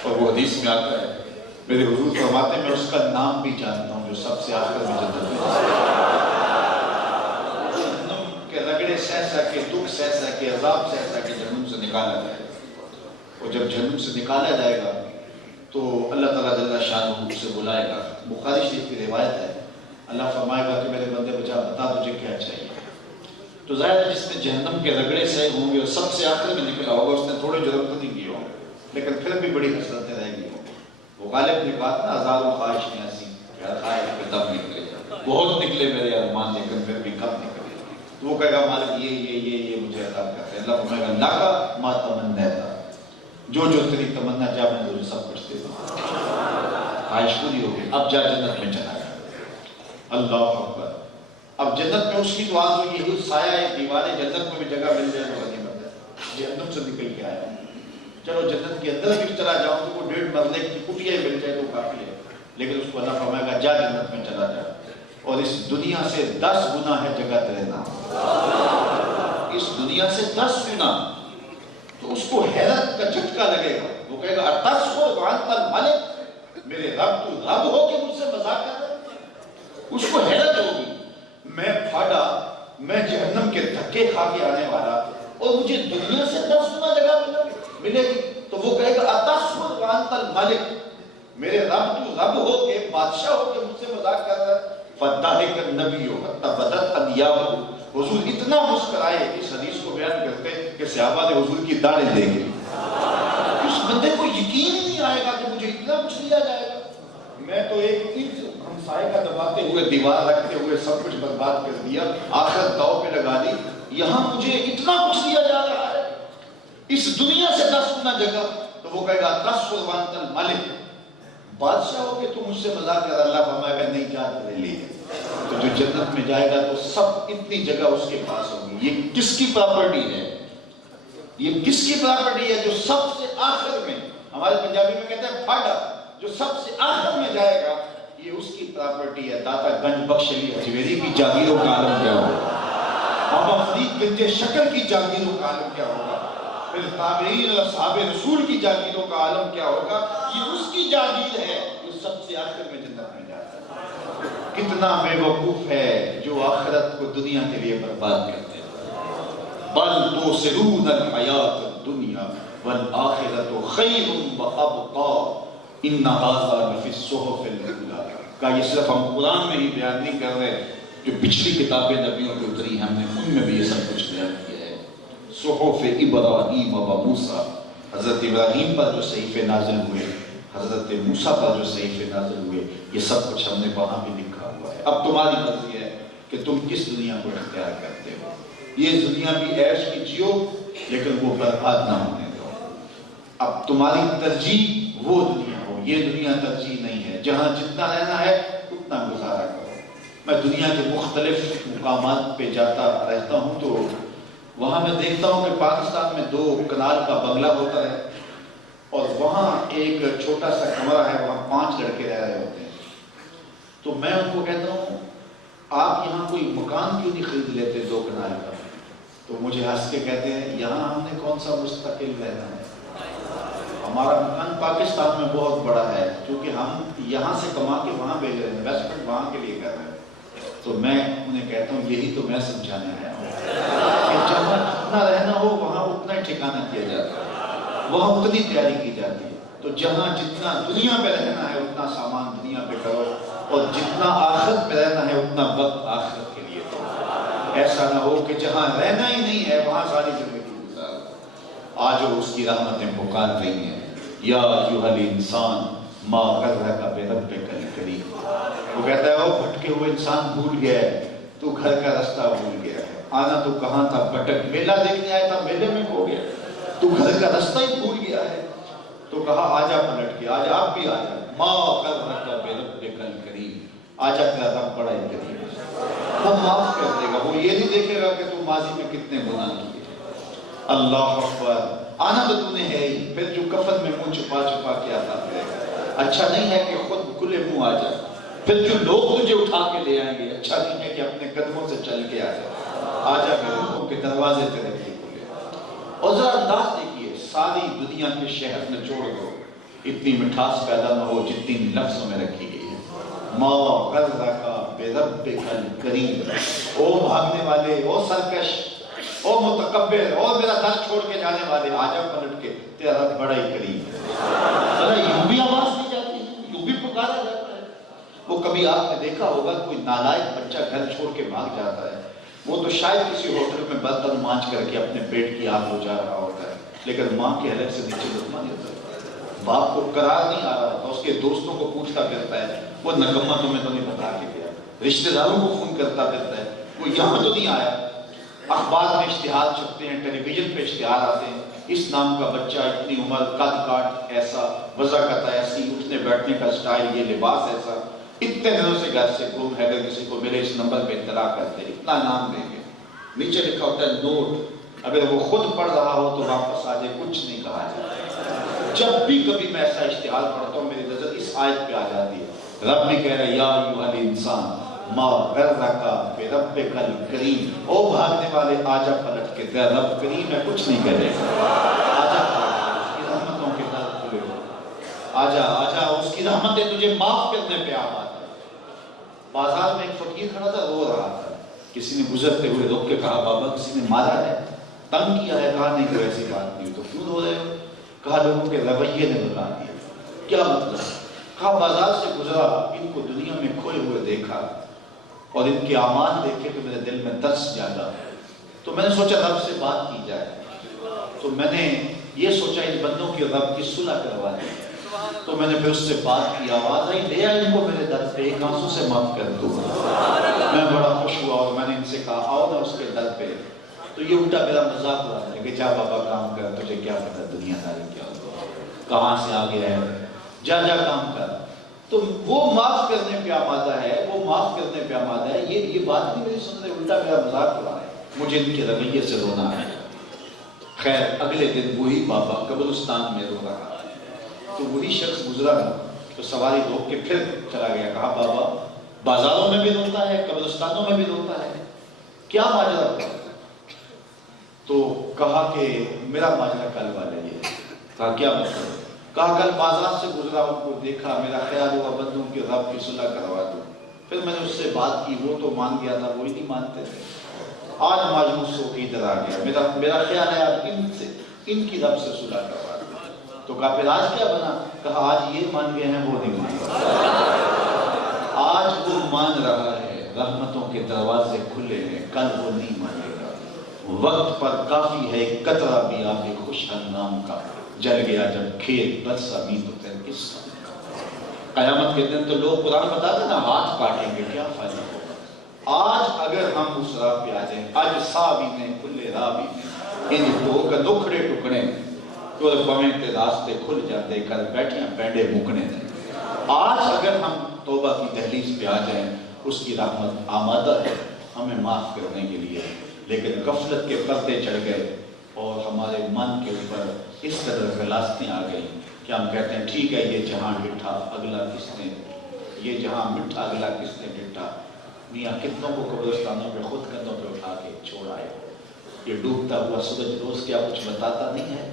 اور وہ حدیث میں آتا ہے میرے حضور فرماتے ہیں میں اس کا نام بھی جانتا ہوں جو سب سے آخر میں جنت میں جائے. جہنم کے رگڑے سہ سہ کے, دکھ سہ سہ کے, عذاب سہ سہ کے جہنم سے نکالا جائے گا. اور جب جہنم سے نکالا جائے گا تو اللہ تعالیٰ جل شانہ سے بلائے گا. بخاری شریف کی روایت ہے, اللہ فرمائے گا کہ میرے بندے بتا تجھے کیا چاہیے. تو ظاہر جس نے جہنم کے رگڑے سہے ہوں گے اور سب سے آخر میں نکلا ہوگا, اس نے تھوڑے جرم تو نہیں کیے ہوں گے, لیکن پھر بھی بڑی حسرتیں رہ گئی ہوں گی. وہ غالب نے بات نا, ہزاروں خواہش میں ایسی خواہش پہ دم نکلے, بہت نکلے میرے ارمان لیکن پھر بھی کم نکلے. تو وہ کہے گا مالک یہ مجھے عطا کرتے. اللہ فرمائے گا لا کا ما تمنیتا, جو تیری تمنا جا میں تجھے سب کچھ دے دوں. خواہش پوری ہو گئی, اب جا جنت میں چلا گیا. اللہ اکبر. اب جنت میں اس کی تو آج ہوئی ہے سایہ دیواریں, جنت میں بھی جگہ مل جائے تو غنیمت ہے. جہنم سے نکل کے آیا, چلو جنت کے اندر بھی چلا جاؤں تو وہ 1.5 مرلے کی کٹیا مل جائے تو کافی ہے, لیکن اس کو اللہ فرمائے گا جا جنت میں چلا جا, اور اس دنیا سے 10 گنا ہے جگہ تیرے نام. اس دنیا سے 10 گنا. تو اس کو حیرت کا جھٹکا لگے گا, وہ کہے گا اتصو وانت الملک, میرے رب تو رب ہو کے مجھ سے مذاق کر رہے. اس کو حیرت ہوگی, میں پھاڑا, میں جہنم کے دھکے کھا کے آنے والا, اور مجھے دنیا سے 10 گنا جگہ ملے گی. تو وہ کہے گا اتصو وانت الملک, میرے رب تو رب ہو کے بادشاہ ہو کے مجھ سے مذاق کر رہا ہے. فضحک النبی حتی بدت انیابہ, حضور اتنا مسکرائے اس حدیث کو بیان کرتے کہ صحابہ نے حضور کی داڑھیں دیکھی. اس بندے کو یقین ہی نہیں آئے گا کہ مجھے اتنا کچھ لیا جائے گا. میں تو ایک ہمسائے کا دباتے ہوئے, دیوار رکھتے ہوئے سب کچھ برباد کر دیا, آخر داؤ پہ لگا دی, یہاں مجھے اتنا کچھ دیا جا رہا ہے، اس دنیا سے 10 گنا جگہ، تو وہ کہے گا تسخر وانت الملک، بادشاہ ہو کہ تم مجھ سے مذاق کر، اللہ فرمائے گا نہیں جا تیرے لیے، تو جو جنت میں جائے گا تو سب اتنی جگہ اس کے پاس ہوگی۔ یہ کس کی پراپرٹی ہے؟ یہ کس کی پراپرٹی ہے؟ جو سب سے آخر میں، ہمارے پنجابی میں کہتے ہیں پھاڑا، جو سب سے آخر میں جائے گا یہ اس کی پراپرٹی ہے۔ داتا گنج بخش علی حجویری کی جاگیروں کا عالم کیا ہوگا؟ بابا فرید بنت شکر کی جاگیروں کا عالم کیا ہوگا؟ پھر تابعین اور اصحاب رسول کی جاگیروں کا عالم کیا ہوگا؟ یہ اس کی جاگیر ہے جو سب سے آخر میں جنت میں جاتا ہے۔ کتنا بے وقوف ہے جو آخرت کو دنیا کے لیے برباد کرتے ہیں۔ بل تؤثرون الحیات الدنیا والآخرۃ خیر وابقیٰ ان ھذا لفی الصحف الاولی۔ کہ یہ صرف ہم قرآن میں ہی بیان نہیں کر رہے، جو پچھلی کتابیں نبیوں کی اتری ہم نے ان میں بھی یہ سب کچھ بیان کیا ہے۔ صحف ابراہیم و موسیٰ، حضرت ابراہیم پر جو صحیفے نازل ہوئے، حضرت موسیٰ پر جو صحیفے نازل ہوئے، یہ سب کچھ ہم نے وہاں بھی لکھا ہوا ہے۔ اب تمہاری مرضی ہے کہ تم کس دنیا کو اختیار کرتے ہو۔ یہ دنیا بھی عیش کی جیو، لیکن وہ برباد نہ ہونے دو۔ اب تمہاری ترجیح وہ دنیا ہو، یہ دنیا ترجیح نہیں ہے۔ جہاں جتنا رہنا ہے اتنا گزارا کرو۔ میں دنیا کے مختلف مقامات پہ جاتا رہتا ہوں تو وہاں میں دیکھتا ہوں کہ پاکستان میں 2 کنال کا بنگلہ ہوتا ہے، اور وہاں ایک چھوٹا سا کمرہ ہے، وہاں 5 لڑکے رہ رہے ہوتے ہیں۔ تو میں ان کو کہتا ہوں آپ یہاں کوئی مکان کیوں نہیں خرید لیتے 2 کنال کا؟ تو مجھے ہنس کے کہتے ہیں یہاں ہم نے کون سا مستقل رہنا ہے، ہمارا مکان پاکستان میں بہت بڑا ہے، کیونکہ ہم یہاں سے کما کے وہاں بھیج رہے ہیں، انویسٹمنٹ وہاں کے لیے کر رہے ہیں۔ تو میں انہیں کہتا ہوں یہی تو میں سمجھانے آیا ہوں کہ جہاں جتنا رہنا ہو وہاں اتنا ہی ٹھکانہ کیا جاتا ہے، وہاں اتنی تیاری کی جاتی ہے۔ تو جہاں جتنا دنیا پہ رہنا ہے اتنا سامان دنیا پہ کرو، اور جتنا آخرت میں رہنا ہے اتنا وقت آخرت کے لیے دو۔ ایسا نہ ہو کہ جہاں رہنا ہی نہیں ہے وہاں ساری زندگی گزارو۔ آج وہ اس کی رحمتیں پکار رہی ہیں، یا ایھا الانسان ما غرک بربک الکریم۔ وہ کہتا ہے وہ بھٹکے ہوئے انسان بھول گیا ہے، تو گھر کا رستہ بھول گیا ہے، آنا تو کہاں تھا، بھٹک میلہ دیکھنے آیا تھا میلے میں کھو گیا، تو گھر کا رستہ ہی بھول گیا ہے۔ تو کہا آجا پلٹ کے، آج آپ بھی آجا، ما غرک بربک الکریم، آجا تیرا رب بڑا ہی کریم ہے، وہ معاف کر دے گا۔ وہ یہ نہیں دیکھے گا کہ تو ماضی میں کتنے گناہ کیے۔ اللہ اکبر، آنا تو تم نے ہے ہی، پھر جو کفن میں منہ چھپا چھپا کے آتا پھرے گا۔ اچھا نہیں ہے کہ خود کھلے منہ آ جائے، پھر جو لوگ تجھے اٹھا کے لے آئیں گے۔ اچھا نہیں ہے کہ اپنے قدموں سے چل کے آ جائے۔ آجا میرے روحوں کے دروازے تیرے لیے کھلے۔ اور ذرا انداز دیکھیے، ساری دنیا کے شہد نچوڑ دو، اتنی مٹھاس پیدا نہ ہو جتنی لفظوں میں رکھی گئی ہے۔ ما غرک بربک الکریم، او بھاگنے والے، او سرکش، او متکبر، او میرا در چھوڑ کے جانے والے، آجا پلٹ کے، تیرا رب بڑا ہی کریم ہے۔ ذرا یوں بھی آواز دی جاتی ہے، یوں بھی پکارا جاتا ہے۔ وہ کبھی آپ نے دیکھا ہوگا کوئی نالائق بچہ گھر چھوڑ کے بھاگ جاتا ہے، وہ تو شاید کسی ہوٹل میں برتن مانج کر کے اپنے پیٹ کی آگ بجھا رہا ہوتا ہے، لیکن ماں کے حلق سے نیچے لقمہ نہیں ہوتا، باپ کو قرار نہیں آ رہا ہوتا، اس کے دوستوں کو پوچھتا پھرتا ہے، وہ نکمہ تمہیں تو نہیں بتا کے گیا، رشتہ داروں کو فون کرتا پھرتا ہے، وہ یہاں تو نہیں آیا۔ اخبار میں اشتہار چھپتے ہیں، ٹیلی ویژن پہ اشتہار آتے ہیں، اس نام کا بچہ، اتنی عمر، قد کاٹ ایسا، وضاقت ایسی، اٹھنے بیٹھنے کا سٹائل، یہ لباس ایسا، اتنے دنوں سے گھر سے گم ہے، اگر کسی کو ملے اس نمبر پہ اطلاع کرتے ہیں، اتنا نام دیں گے، نیچے لکھا ہوتا ہے نوٹ، اگر وہ خود پڑھ رہا ہو تو واپس آ جائے، کچھ نہیں کہا جائے۔ جب بھی کبھی میں ایسا اشتہار پڑھتا ہوں میری نظر اس آیت پہ آ جاتی ہے، رب بھی کہہ رہا ہے یا ایھا الانسان ما غرک بربک الکریم، او بھاگنے والے آجا پلٹ کے، تیرا رب کریم ہے، کچھ نہیں کرے گا، آجا اس کی رحمتوں کے در کھلے ہو، آجا آجا، اس کی رحمتیں تجھے معاف کرنے پہ آباد ہے۔ بازار میں ایک فقیر کھڑا تھا، رو رہا تھا، کسی نے گزرتے ہوئے روک کے کہا بابا کسی نے مارا ہے، تنگ کیا ہے؟ کہا نہیں کوئی ایسی بات نہیں، تو کیوں رو رہے ہو؟ کہا لوگوں کے رویے نے بتا دیا۔ کیا مطلب؟ کہا بازار سے گزرا، ان کو دنیا میں کھوئے ہوئے دیکھا اور ان کے اعمال دیکھے تو میرے دل میں ترس جاگا، تو میں نے سوچا رب سے بات کی جائے، تو میں نے یہ سوچا ان بندوں کی رب کی صلح کروا دی، تو میں نے پھر اس سے بات کی، آواز آئی لے آئے ان کو میرے در پہ، ایک آنسو سے معاف کر دوں۔ میں بڑا خوش ہوا اور میں نے ان سے کہا آؤ نا اس کے در پہ، تو یہ الٹا میرا مذاق اڑاتا ہے کہ جا بابا کام کر، تجھے کیا پتا دنیا داری کیا ہوگا، کہاں سے آ گیا ہے، جا جا کام کر۔ تو وہ معاف کرنے پہ آمادہ ہے، وہ معاف کرنے پہ آمادہ ہے، یہ بات نہیں میری سن رہے، الٹا میرا مذاق اڑا رہا ہے، مجھے ان کے رویے سے رونا ہے۔ خیر اگلے دن وہی بابا قبرستان میں رو رہا ہے، تو وہی شخص گزرا تو سواری روک کے پھر چلا گیا، کہا بابا بازاروں میں بھی روتا ہے، قبرستانوں میں بھی روتا ہے، کیا ماجرا ہے؟ تو کہا کہ میرا ماجرا کل والا یہ ہے۔ کہا کیا مطلب؟ کہا کل بازار سے گزرا، ان کو دیکھا، میرا خیال ہوا بندوں کے رب کی صلح کروا دوں، پھر میں نے اس سے بات کی، وہ تو مان گیا تھا، وہی نہیں مانتے تھے، آج مایوس ہو کے ادھر آ گیا، میرا خیال ہے اب ان کی رب سے صلح کروا دوں۔ تو کہا پھر آج کیا بنا؟ کہا آج یہ مان گئے ہیں، وہ نہیں مان رہا، آج وہ مان رہا ہے، رحمتوں کے دروازے کھلے ہیں، کل وہ نہیں مانے گا، وقت پر کافی ہے ایک قطرہ بھی آب خوش نام کا، جل گیا جب کھیت برسا بھی تو پھر کس کا۔ قیامت کے دن تو لوگ قرآن بتاتے نا ہاتھ کاٹیں گے، کیا فائدہ ہوگا؟ آج اگر ہم اس راہ پہ آ جائیں، آج سا بھی نہیں کھلے راہ بھی نہیں، ان کو کا دکھڑے ٹکڑے تو پویں تے راستے کھل جاتے، کر بیٹھیاں پینڈے مکنے دیں۔ آج اگر ہم توبہ کی دہلیز پہ آ جائیں، اس کی رحمت آمادہ ہے ہمیں معاف کرنے کے لیے، لیکن غفلت کے پردے چڑھ گئے اور ہمارے من کے اوپر اس قدر غلاستیں آ گئی کہ ہم کہتے ہیں ٹھیک ہے یہ جہاں ڈٹھا اگلا کس نے، یہ جہاں مٹھا اگلا کس نے ڈٹھا۔ میاں کتنوں کو قبرستانوں پہ خود کندھوں پہ اٹھا کے چھوڑ آئے، یہ ڈوبتا ہوا سورج روز کیا کچھ بتاتا نہیں ہے؟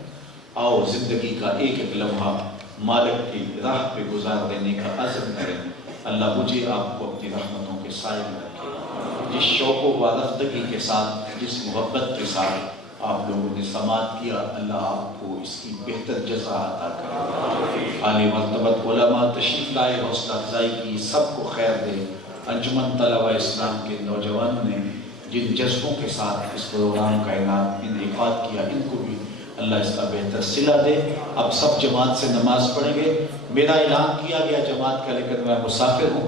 آؤ زندگی کا ایک ایک لمحہ مالک کی راہ پہ گزار دینے کا عزم کریں۔ اللہ مجھے آپ کو اپنی رحمتوں کے سائے میں رکھے، جس شوق و وارفتگی کے ساتھ، جس محبت کے ساتھ آپ لوگوں نے سماعت کیا، اللہ آپ کو اس کی بہتر جزا عطا کرے۔ عالی مرتبت علماء تشریف لائے، حوصلہ افزائی کی، سب کو خیر دے۔ انجمن طلبہ اسلام کے نوجوانوں نے جن جذبوں کے ساتھ اس پروگرام کا انعقاد کیا، ان کو بھی اللہ اس کا بہتر صلہ دے۔ اب سب جماعت سے نماز پڑھیں گے، میرا اعلان کیا گیا جماعت کا، لیکن میں مسافر ہوں۔